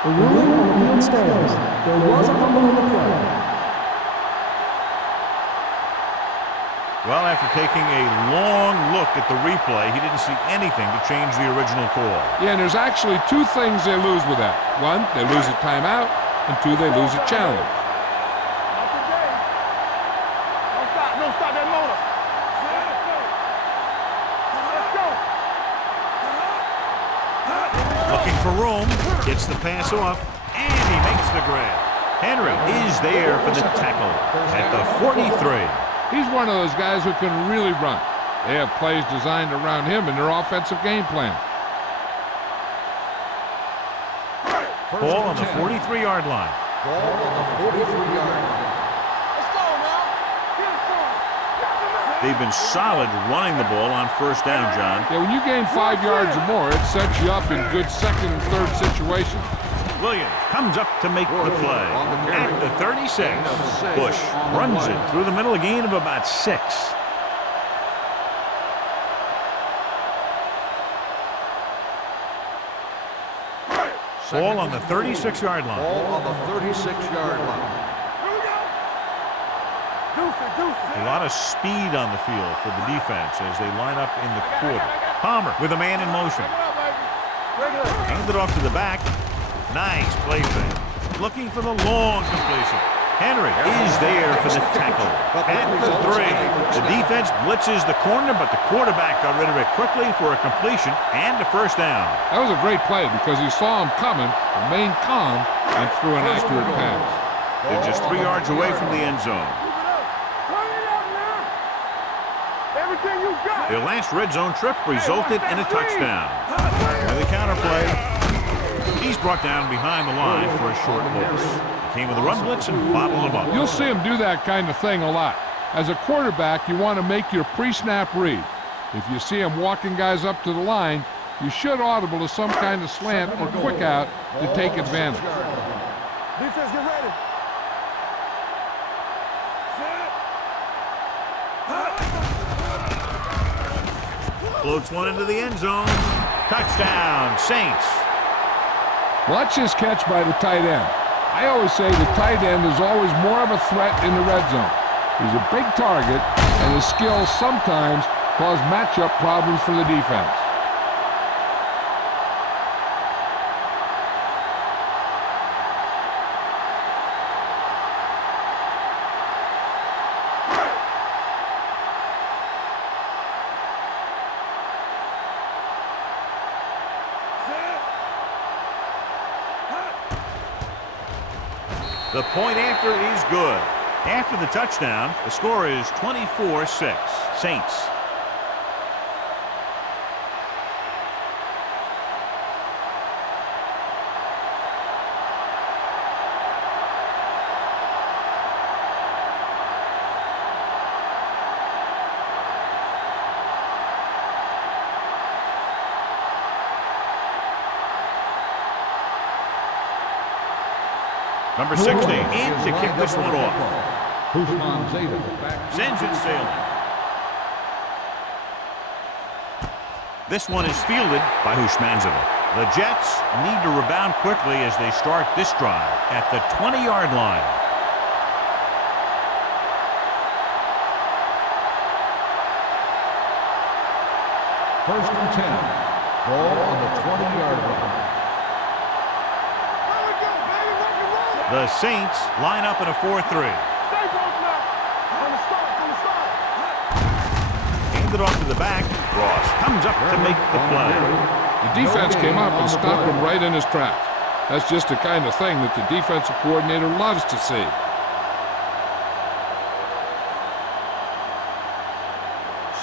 The ruling on the field stands. There was a fumble on the play. Well, after taking a long look at the replay, he didn't see anything to change the original call. Yeah, and there's actually 2 things they lose with that. 1, they lose a timeout, and 2, they lose a challenge. Not today. Don't stop. Don't stop that motor. Let's go. Looking for room, gets the pass off, and he makes the grab. Henry is there for the tackle at the 43. He's one of those guys who can really run. They have plays designed around him in their offensive game plan. Ball on the 43-yard line. Ball on the 43-yard line. Let's go now. Get it from. They've been solid running the ball on first down, John. Yeah, when you gain 5 yards or more, it sets you up in good second and third situations. Williams comes up to make the play at the 36. Bush runs it through the middle, a gain of about 6. Ball on the 36-yard line. Ball on the 36-yard line. Here we go. Deuce it. A lot of speed on the field for the defense as they line up in the quarter. Palmer with a man in motion. Hand it off to the back. Nice play fake. Looking for the long completion. Henry is there for the tackle at the 3. The defense blitzes the corner, but the quarterback got rid of it quickly for a completion and a first down. That was a great play because he saw him coming, remained calm, and threw an accurate pass. They're just 3 yards away from the end zone. Turn it up now. Everything you got. Their last red zone trip resulted in a touchdown. And the counterplay. He's brought down behind the line for a short loss. He came with a run blitz and bottled him up. You'll see him do that kind of thing a lot. As a quarterback, you want to make your pre-snap read. If you see him walking guys up to the line, you should audible to some kind of slant or quick out to take advantage. Defense, get ready. Floats one into the end zone. Touchdown, Saints. Watch his catch by the tight end. I always say the tight end is always more of a threat in the red zone. He's a big target, and his skills sometimes cause matchup problems for the defense. The point after is good. After the touchdown, the score is 24-6. Saints. Number 16 in to kick this one off. Sends it sailing. This one is fielded by Hushmanzada. The Jets need to rebound quickly as they start this drive at the 20-yard line. First and 10. Ball on the 20-yard line. The Saints line up in a 4-3. Handed off to the back. Ross comes up to make the play. The defense came up and stopped him right in his tracks. That's just the kind of thing that the defensive coordinator loves to see.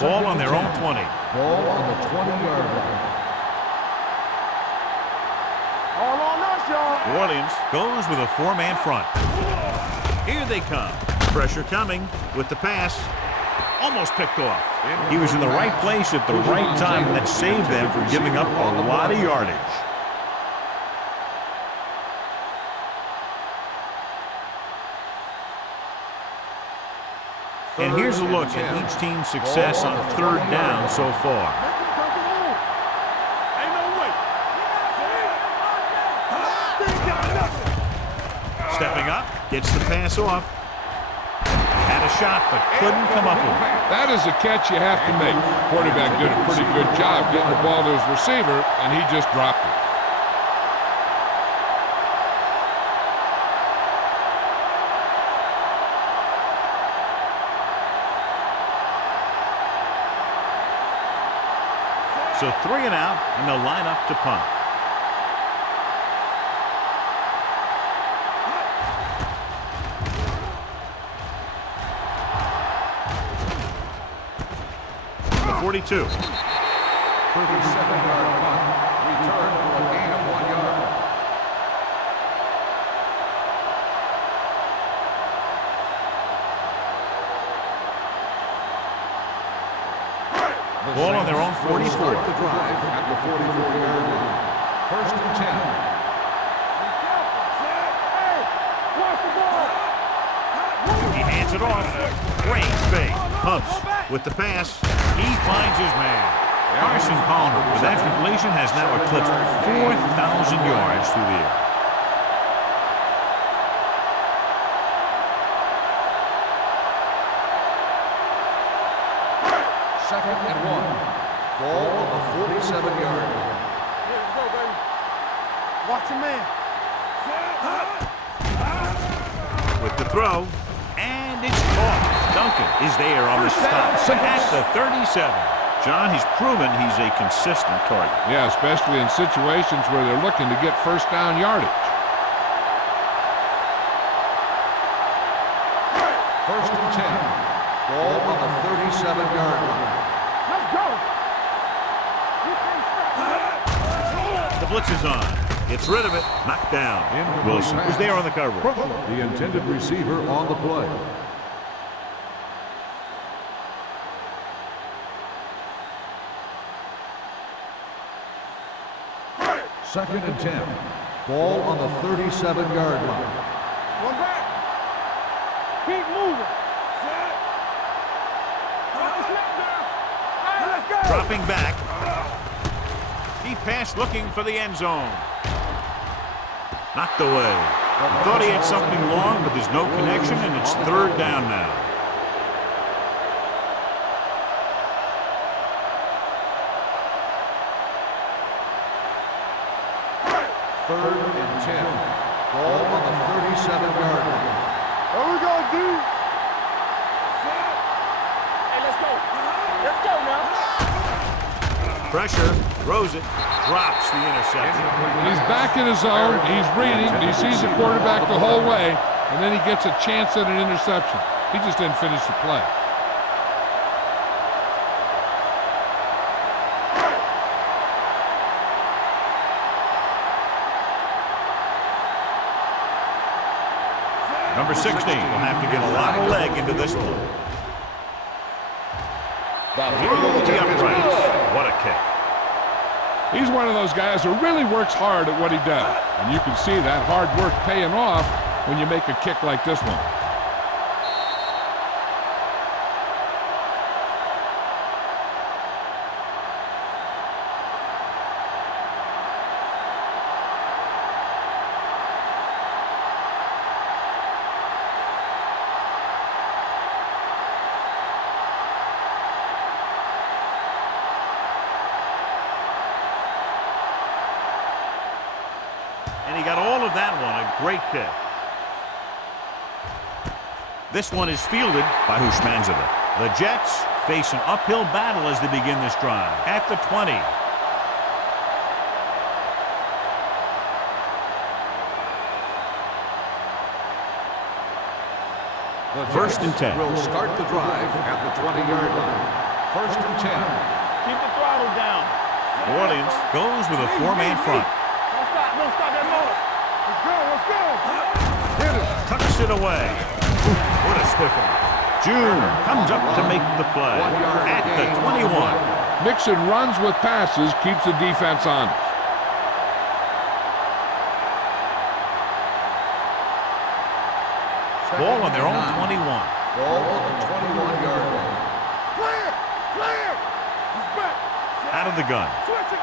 Ball on their own 20. Ball on the 20-yard line. All on us, y'all. New Orleans goes with a four-man front. Here they come. Pressure coming with the pass. Almost picked off. He was in the right place at the right time, and that saved them from giving up a lot of yardage. And here's a look at each team's success on third down so far. Stepping up, gets the pass off. Had a shot, but couldn't come up with it. That is a catch you have to make. Quarterback did a pretty good job getting the ball to his receiver, and he just dropped it. So 3 and out, and they'll line up to punt. The 42. 37-yard punt. Return for a gain of 1 yard. Ball on their own 44. Start the drive at the 44-yard line. First and 10. He hands it off. Great fake. Pumps with the pass. He finds his man. Carson Palmer, with that completion, has now eclipsed 4,000 yards through the air. Second and 1. Ball on the 47-yard line. Let's go, baby. Watch your man. With the throw, and it's caught. Duncan is there on the stop at the 37. John, he's proven he's a consistent target. Yeah, especially in situations where they're looking to get first down yardage. First and 10. Ball on the 37-yard line. Let's go. The blitz is on. Gets rid of it. Knocked down. Wilson was there on the cover. The intended receiver on the play. Second and 10. Ball on the 37-yard line. One back. Keep moving. Let's go. Dropping back. He passed looking for the end zone. Knocked away. He thought he had something long, but there's no connection, and it's third down now. Third and 10. Ball on the 37-yard line. There we go, dude. Hey, let's go. Let's go now. Pressure, throws it, drops the interception. He's back in his zone. He's reading. He sees the quarterback the whole way. and then he gets a chance at an interception. He just didn't finish the play. Number 16 will have to get a lot of leg into this one. Through the uprights. What a kick. He's one of those guys who really works hard at what he does. And you can see that hard work paying off when you make a kick like this one. And he got all of that one. A great kick. This one is fielded by Hushmanzadeh. The Jets face an uphill battle as they begin this drive. At the 20. First and 10. Will start the drive at the 20-yard line. First and 10. Keep the throttle down. New Orleans goes with a four-man front. Don't stop that motor. Let's go, let's go. Hit it. Tucks it away. What a stiff one. June comes up to make the play. At the 21. Mixing runs with passes keeps the defense honest. Ball on their own 21. Ball on the 21-yard line. Clear, clear. He's back. Out of the gun.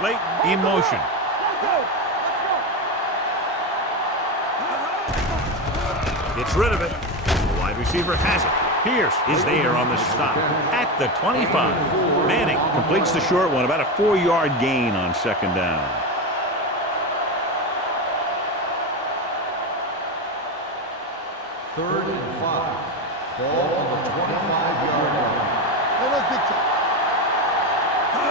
Late in motion. Let's go, Gets rid of it. The wide receiver has it. Pierce is there on the stop. At the 25. Manning completes the short one. About a 4-yard gain on second down. Third and 5. Ball on the 25-yard line.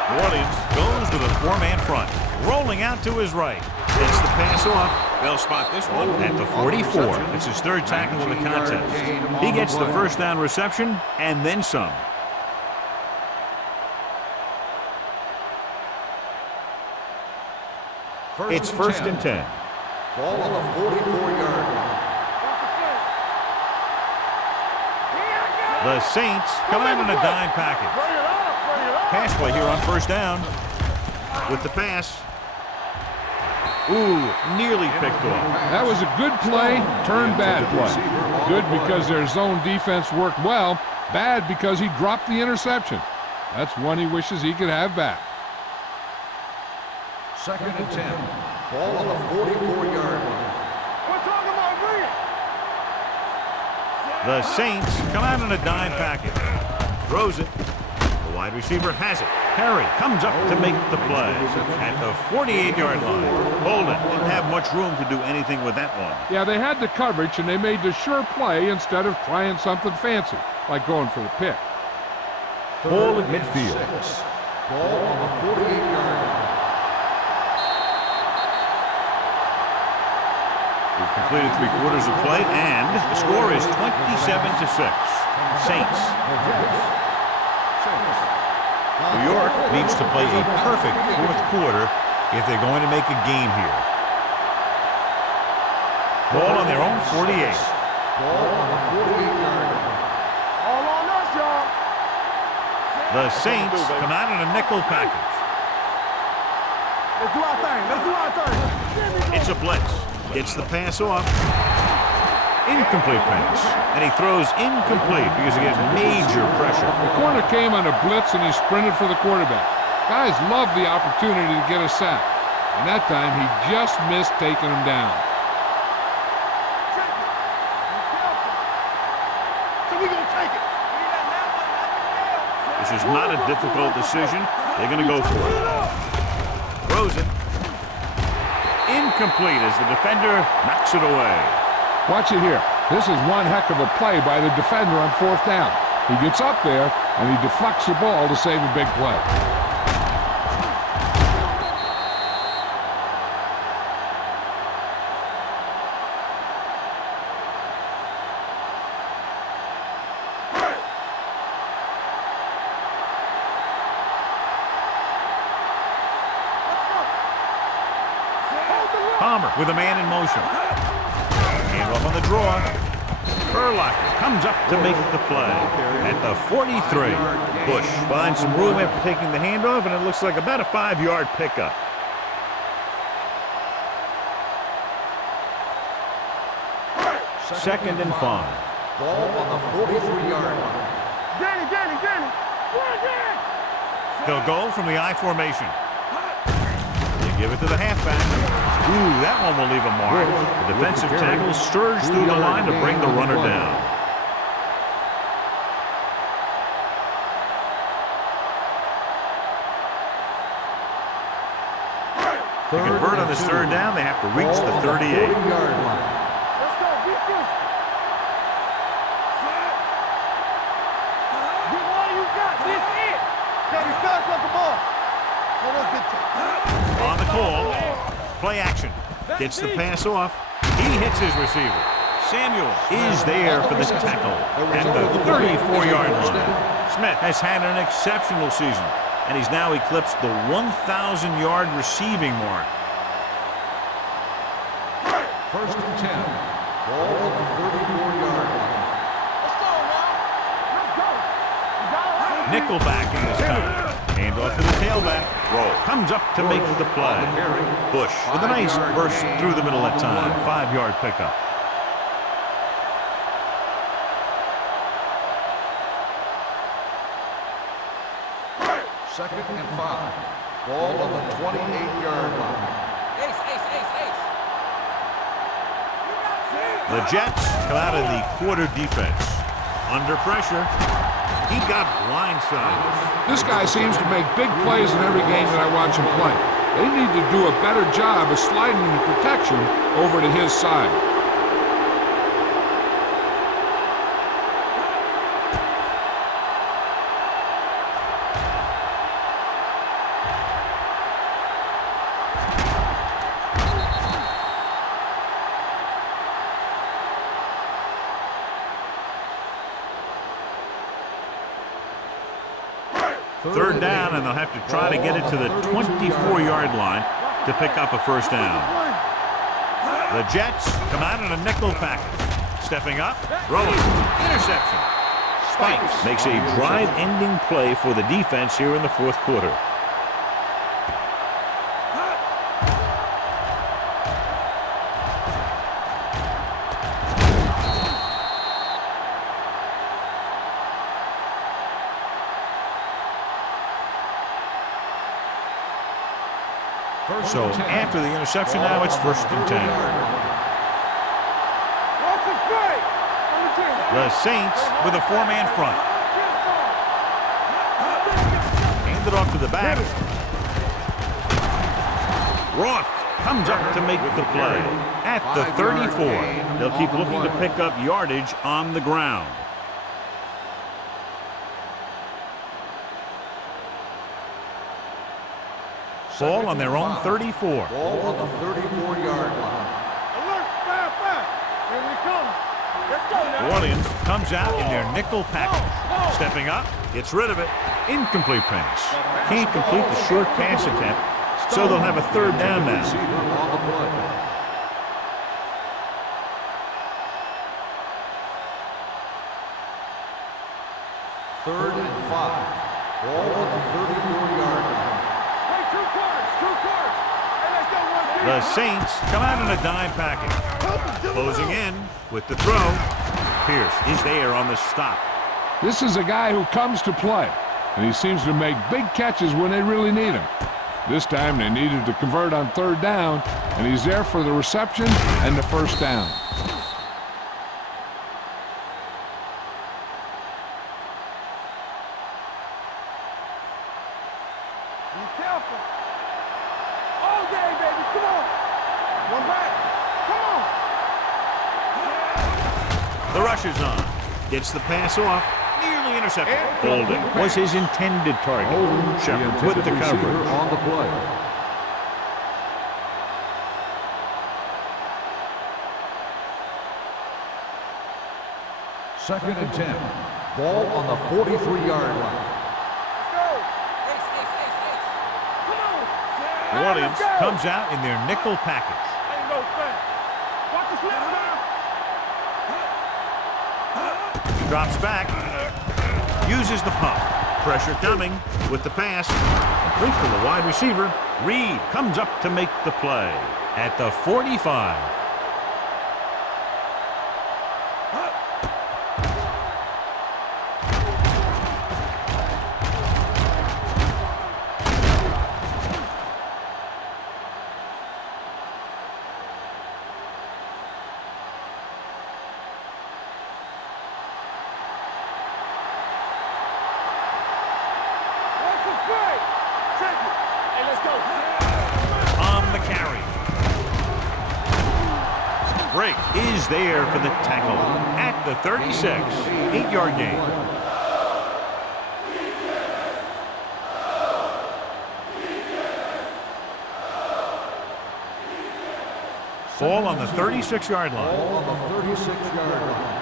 New Orleans goes with a four-man front. Rolling out to his right. Gets the pass off. They'll spot this one at the 44. It's his third tackle of the contest. He gets the first down reception and then some. It's first and 10. Ball on the 44-yard line. The Saints come out in a dime package. Pass play here on first down. With the pass. Ooh, nearly picked off. That was a good play, turned bad play. Good because their zone defense worked well. Bad because he dropped the interception. That's one he wishes he could have back. Second and 10. Ball on the 44-yard line. We're talking about me. The Saints come out in a dime package. Throws it. The wide receiver has it. Perry comes up to make the play at the 48-yard line. Holden didn't have much room to do anything with that one. Yeah, they had the coverage, and they made the sure play instead of trying something fancy, like going for the pick. Ball at midfield. Ball on the 48-yard line. We've completed 3/4 of play, and the score is 27-6. Saints. New York needs to play a perfect fourth quarter if they're going to make a game here. Ball on their own 48. Ball on the 48-yard line. All on us, y'all. The Saints come out in a nickel package. Let's do our thing. Let's do our thing. It's a blitz. Gets the pass off. Incomplete pass. And he throws incomplete because he gets major pressure. The corner came on a blitz, and he sprinted for the quarterback. Guys love the opportunity to get a sack. And that time, he just missed taking him down. So we gonna take it. This is not a difficult decision. They're going to go for it. Throws it. Incomplete as the defender knocks it away. Watch it here. This is one heck of a play by the defender on fourth down. He gets up there, and he deflects the ball to save a big play. Palmer with a man in motion. Hand off on the draw. Urlacher comes up to make the play at the 43. Bush finds some room after taking the handoff, and it looks like about a 5-yard pickup. Second and 5. Ball on the 43-yard line. Danny. Come on, Danny. They'll go from the I formation. They give it to the halfback. Ooh, that one will leave a mark. The defensive tackle surged through the line to bring the runner down. To convert on this third down, they have to reach the 38. Let's go. Beat this. Get all you got. This it. Gotta be fast like the ball. No one's good to. On the call, play action. Gets the pass off. He hits his receiver. Samuel is there for the tackle at the 34-yard line. Smith has had an exceptional season, and he's now eclipsed the 1,000-yard receiving mark. First and 10. Ball on the 34-yard line. Let's go now. Let's go. You got it. Nickelback in this time. Hand off to the tailback. Roll. Comes up to make the play. Bush with a nice burst through the middle that time. 5-yard pickup. Second and 5. Ball on the 28-yard line. Ace. The Jets come out of the quarter defense. Under pressure. He got blindsided. This guy seems to make big plays in every game that I watch him play. They need to do a better job of sliding the protection over to his side. Third down, and they'll have to try to get it to the 24-yard line to pick up a first down. The Jets come out in a nickel package. Stepping up, throwing, interception. Spikes makes a drive-ending play for the defense here in the fourth quarter. So after the interception, now it's first and 10. The Saints with a 4-man front. Handed off to the back. Roth comes up to make the play at the 34. They'll keep looking to pick up yardage on the ground. Ball on their own 34. Ball on the 34-yard line. Alert, fire. Here we come. Let's go now. New Orleans comes out in their nickel package. Stepping up, gets rid of it. Incomplete pass. Can't complete the short pass attempt, so they'll have a third down now. On the play. Third and 5. Ball on the 34-yard line. The Saints come out in a dime package. Closing in with the throw. Pierce is there on the stop. This is a guy who comes to play, and he seems to make big catches when they really need him. This time they needed to convert on third down, and he's there for the reception and the first down. Be careful. All day, baby. Come on. One back. Come on. The rush is on. Gets the pass off. Nearly intercepted. Holding was his intended target. Shepard with the coverage. On the play. Second and 10. Ball on the 43-yard line. New Orleans comes out in their nickel package. No thing. Watch the slip now. Drops back. Uses the pump. Pressure coming with the pass. Complete to the wide receiver. Reed comes up to make the play at the 45. On the carry. Break is there for the tackle at the 36. 8-yard gain. Ball on the 36-yard line. Ball on the 36-yard line.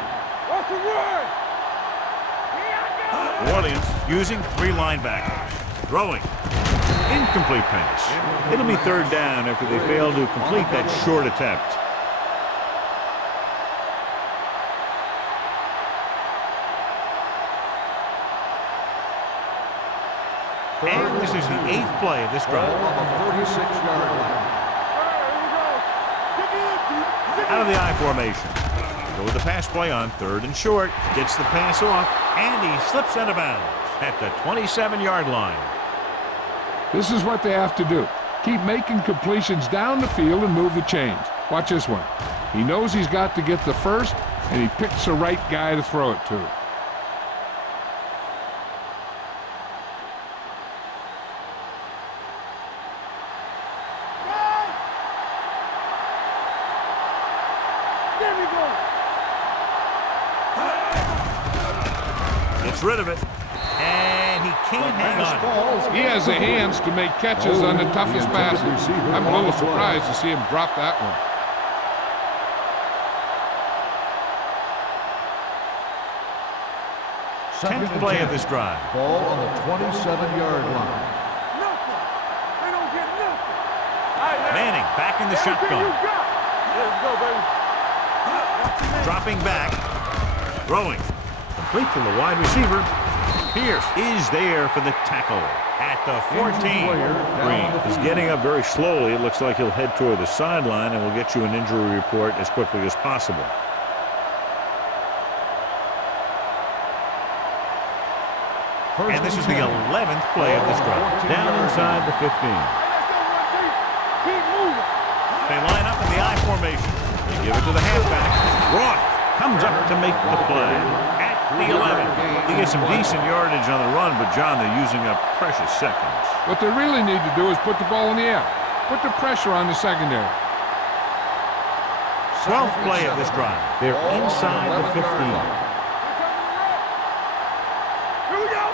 What's the word? New Orleans using 3 linebackers. Throwing. Incomplete pass. It'll be 3rd down after they fail to complete that short attempt. And this is the 8th play of this drive. Ball on the 46-yard line. Out of the I formation. Go with the pass play on 3rd and short. Gets the pass off, and he slips out of bounds at the 27-yard line. This is what they have to do. Keep making completions down the field and move the chains. Watch this one. He knows he's got to get the first, and he picks the right guy to throw it to. Gets rid of it, and he can't hang on. He has the hands to make catches on the toughest passes. I'm a little surprised to see him drop that one. Second 10th play of this drive. Ball on the 27-yard line. Nothing. They don't get nothing. Manning back in the shotgun. Let's go, baby. Dropping back. Throwing. Complete to the wide receiver. Pierce is there for the tackle at the 14. Green is getting up very slowly. It looks like he'll head toward the sideline, and we'll get you an injury report as quickly as possible. And this is the 11th play of this drive. Down inside the 15. Keep moving. They line up in the I formation. They give it to the halfback. Roth comes up to make the play at the 11. He gets some decent yardage on the run, but, John, they're using up precious seconds. What they really need to do is put the ball in the air. Put the pressure on the secondary. 12th play of this drive. They're inside the 15. Here we go.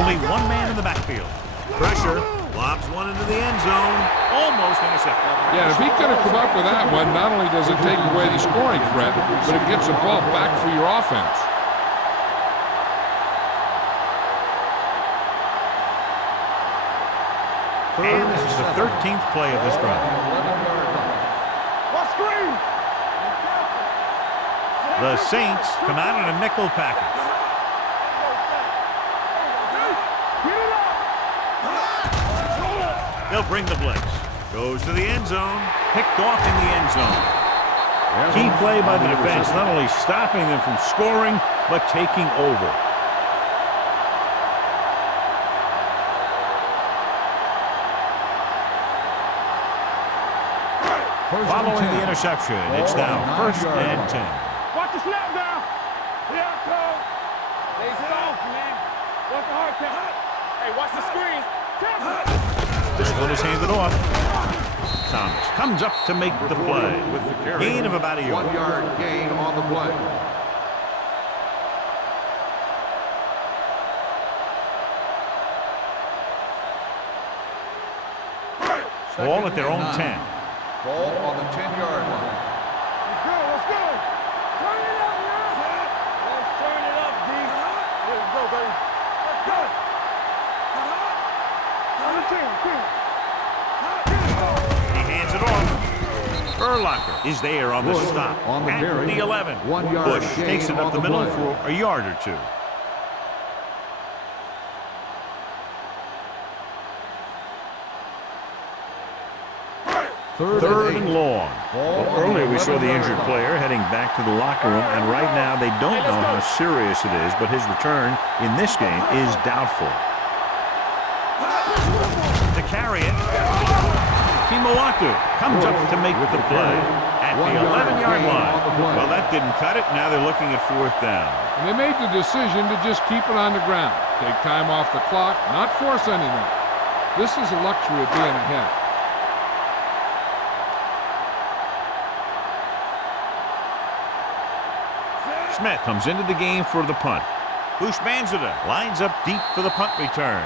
Only one man in the backfield. Pressure. Lobs one into the end zone. Almost intercepted. Yeah, if he could have come up with that one, not only does it take away the scoring threat, but it gets the ball back for your offense. And this is the 13th play of this drive. What screen? The Saints come out in a nickel package. Get it up. They'll bring the blitz. Goes to the end zone. Picked off in the end zone. Key play by the defense, not only stopping them from scoring, but taking over. Following the interception, it's now 1st and 10. Watch the snap down. Here I come. They soft, man. Watch the hard count. Hey, watch the screen. This one is handed off. Thomas comes up to make the play. With the carry. Gain of about a yard. 1 yard gain on the play. Ball at their own 10. Ball on the 10-yard line. Let's go, let's go. Turn it up, man. Let's turn it up, D. Let's go, baby. Let's go. On the 10, 10. He hands it off. Urlacher is there on the Bush stop. on the At carry. the 11. 1 yard Bush gain takes it up on the the middle play. for a yard or two. Third and long. Well, earlier we saw the injured player heading back to the locker room, and right now they don't know how serious it is, but his return in this game is doubtful. To carry it, Kimawatu comes up to make the play at the 11-yard line. Well, that didn't cut it. Now they're looking at fourth down. And they made the decision to just keep it on the ground. Take time off the clock, not force anything. This is a luxury of being ahead. Smith comes into the game for the punt. Bushmanzada lines up deep for the punt return.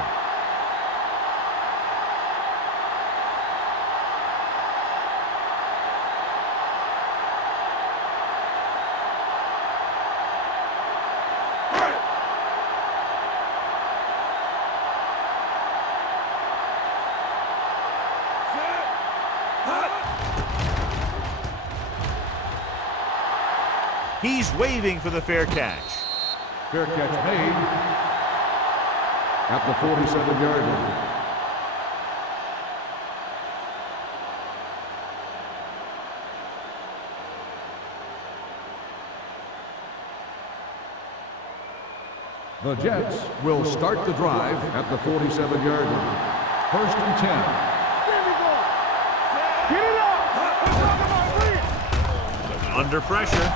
He's waving for the fair catch. Fair catch made at the 47-yard line. The Jets will start the drive at the 47-yard line. 1st and 10. Get it up. Under pressure.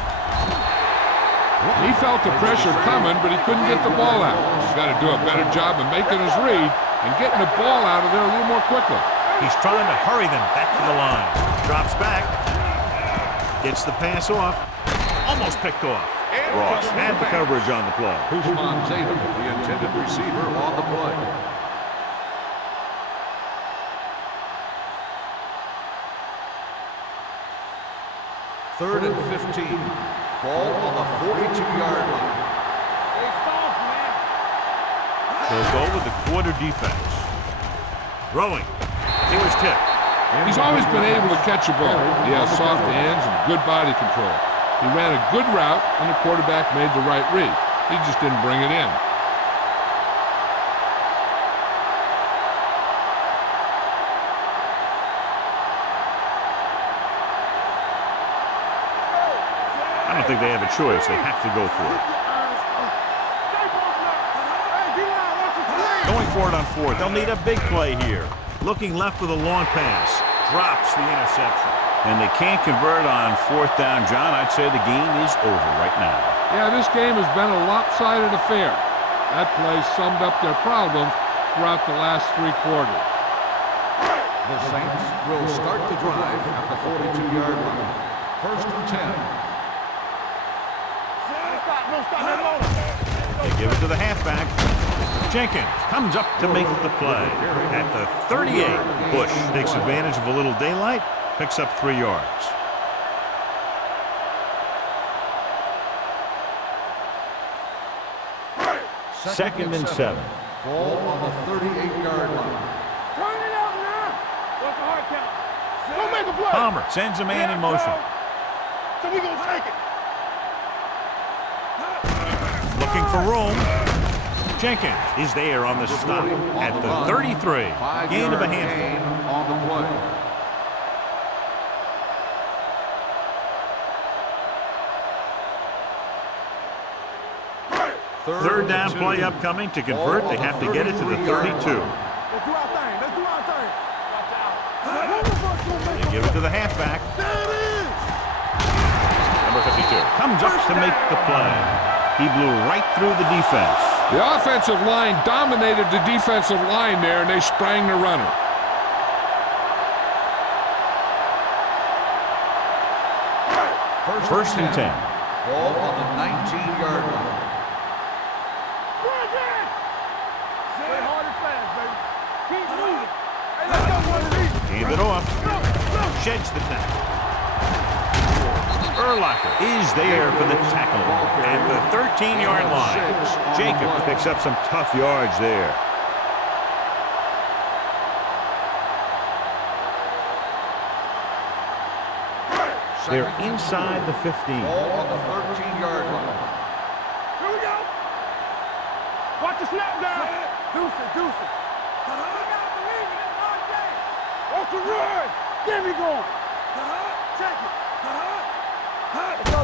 He felt the pressure coming, but he couldn't get the ball out. He's got to do a better job of making his read and getting the ball out of there a little more quickly. He's trying to hurry them back to the line. Drops back. Gets the pass off. Almost picked off. Ross had the coverage on the play. Bushmanzada, the intended receiver, on the play. Third and 15. Ball on the 42-yard line. They'll go with the quarter defense. Throwing. He was tipped. He's always been able to catch a ball. He has soft hands and good body control. He ran a good route, and the quarterback made the right read. He just didn't bring it in. I don't think they have a choice. They have to go for it. Going for it on fourth. They'll need a big play here. Looking left with a long pass. Drops the interception. And they can't convert on fourth down, John. I'd say the game is over right now. Yeah, this game has been a lopsided affair. That play summed up their problems throughout the last 3 quarters. The Saints will start the drive at the 42-yard line. 1st and 10. They give it to the halfback. Jenkins comes up to make the play. At the 38, Bush takes advantage of a little daylight, picks up 3 yards. Second and 7. Ball on the 38-yard line. Turn it out now. What's the hard count? Go make a play. Palmer sends a man in motion. So we gonna take it. Looking for room. Jenkins is there on the stop at the 33. Gain of a handful. On the play. Third down play upcoming. To convert, they have to get it to the 32. Let's do our thing. Let's do our thing. They give it to the halfback. There it is. Number 52 comes up to make the play. He blew right through the defense. The offensive line dominated the defensive line there, and they sprang the runner. First and 10. Ball on the 19-yard line. Play hard and fast, baby. Keep moving. Hey, let's go one of these. Hand it off. Sheds the tackle. Urlacher is there for the tackle at the 13-yard line. Jacobs picks up some tough yards there. They're inside the 15. Ball on the 13-yard line. Here we go. Watch the snap down. Deuce it, deuce it. Off the run. Get me going. Check it. Go.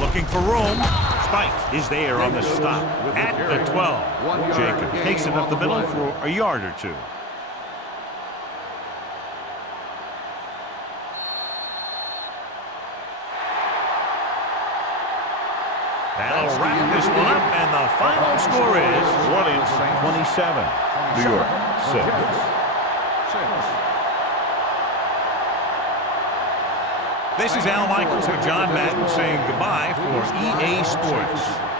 Looking for room. Spike is there on the stop at the 12. Jacob takes it up the middle for a yard or two. That'll wrap this one up, and the final score is Orleans 27, New York 6. This is Al Michaels with John Madden saying goodbye for EA Sports.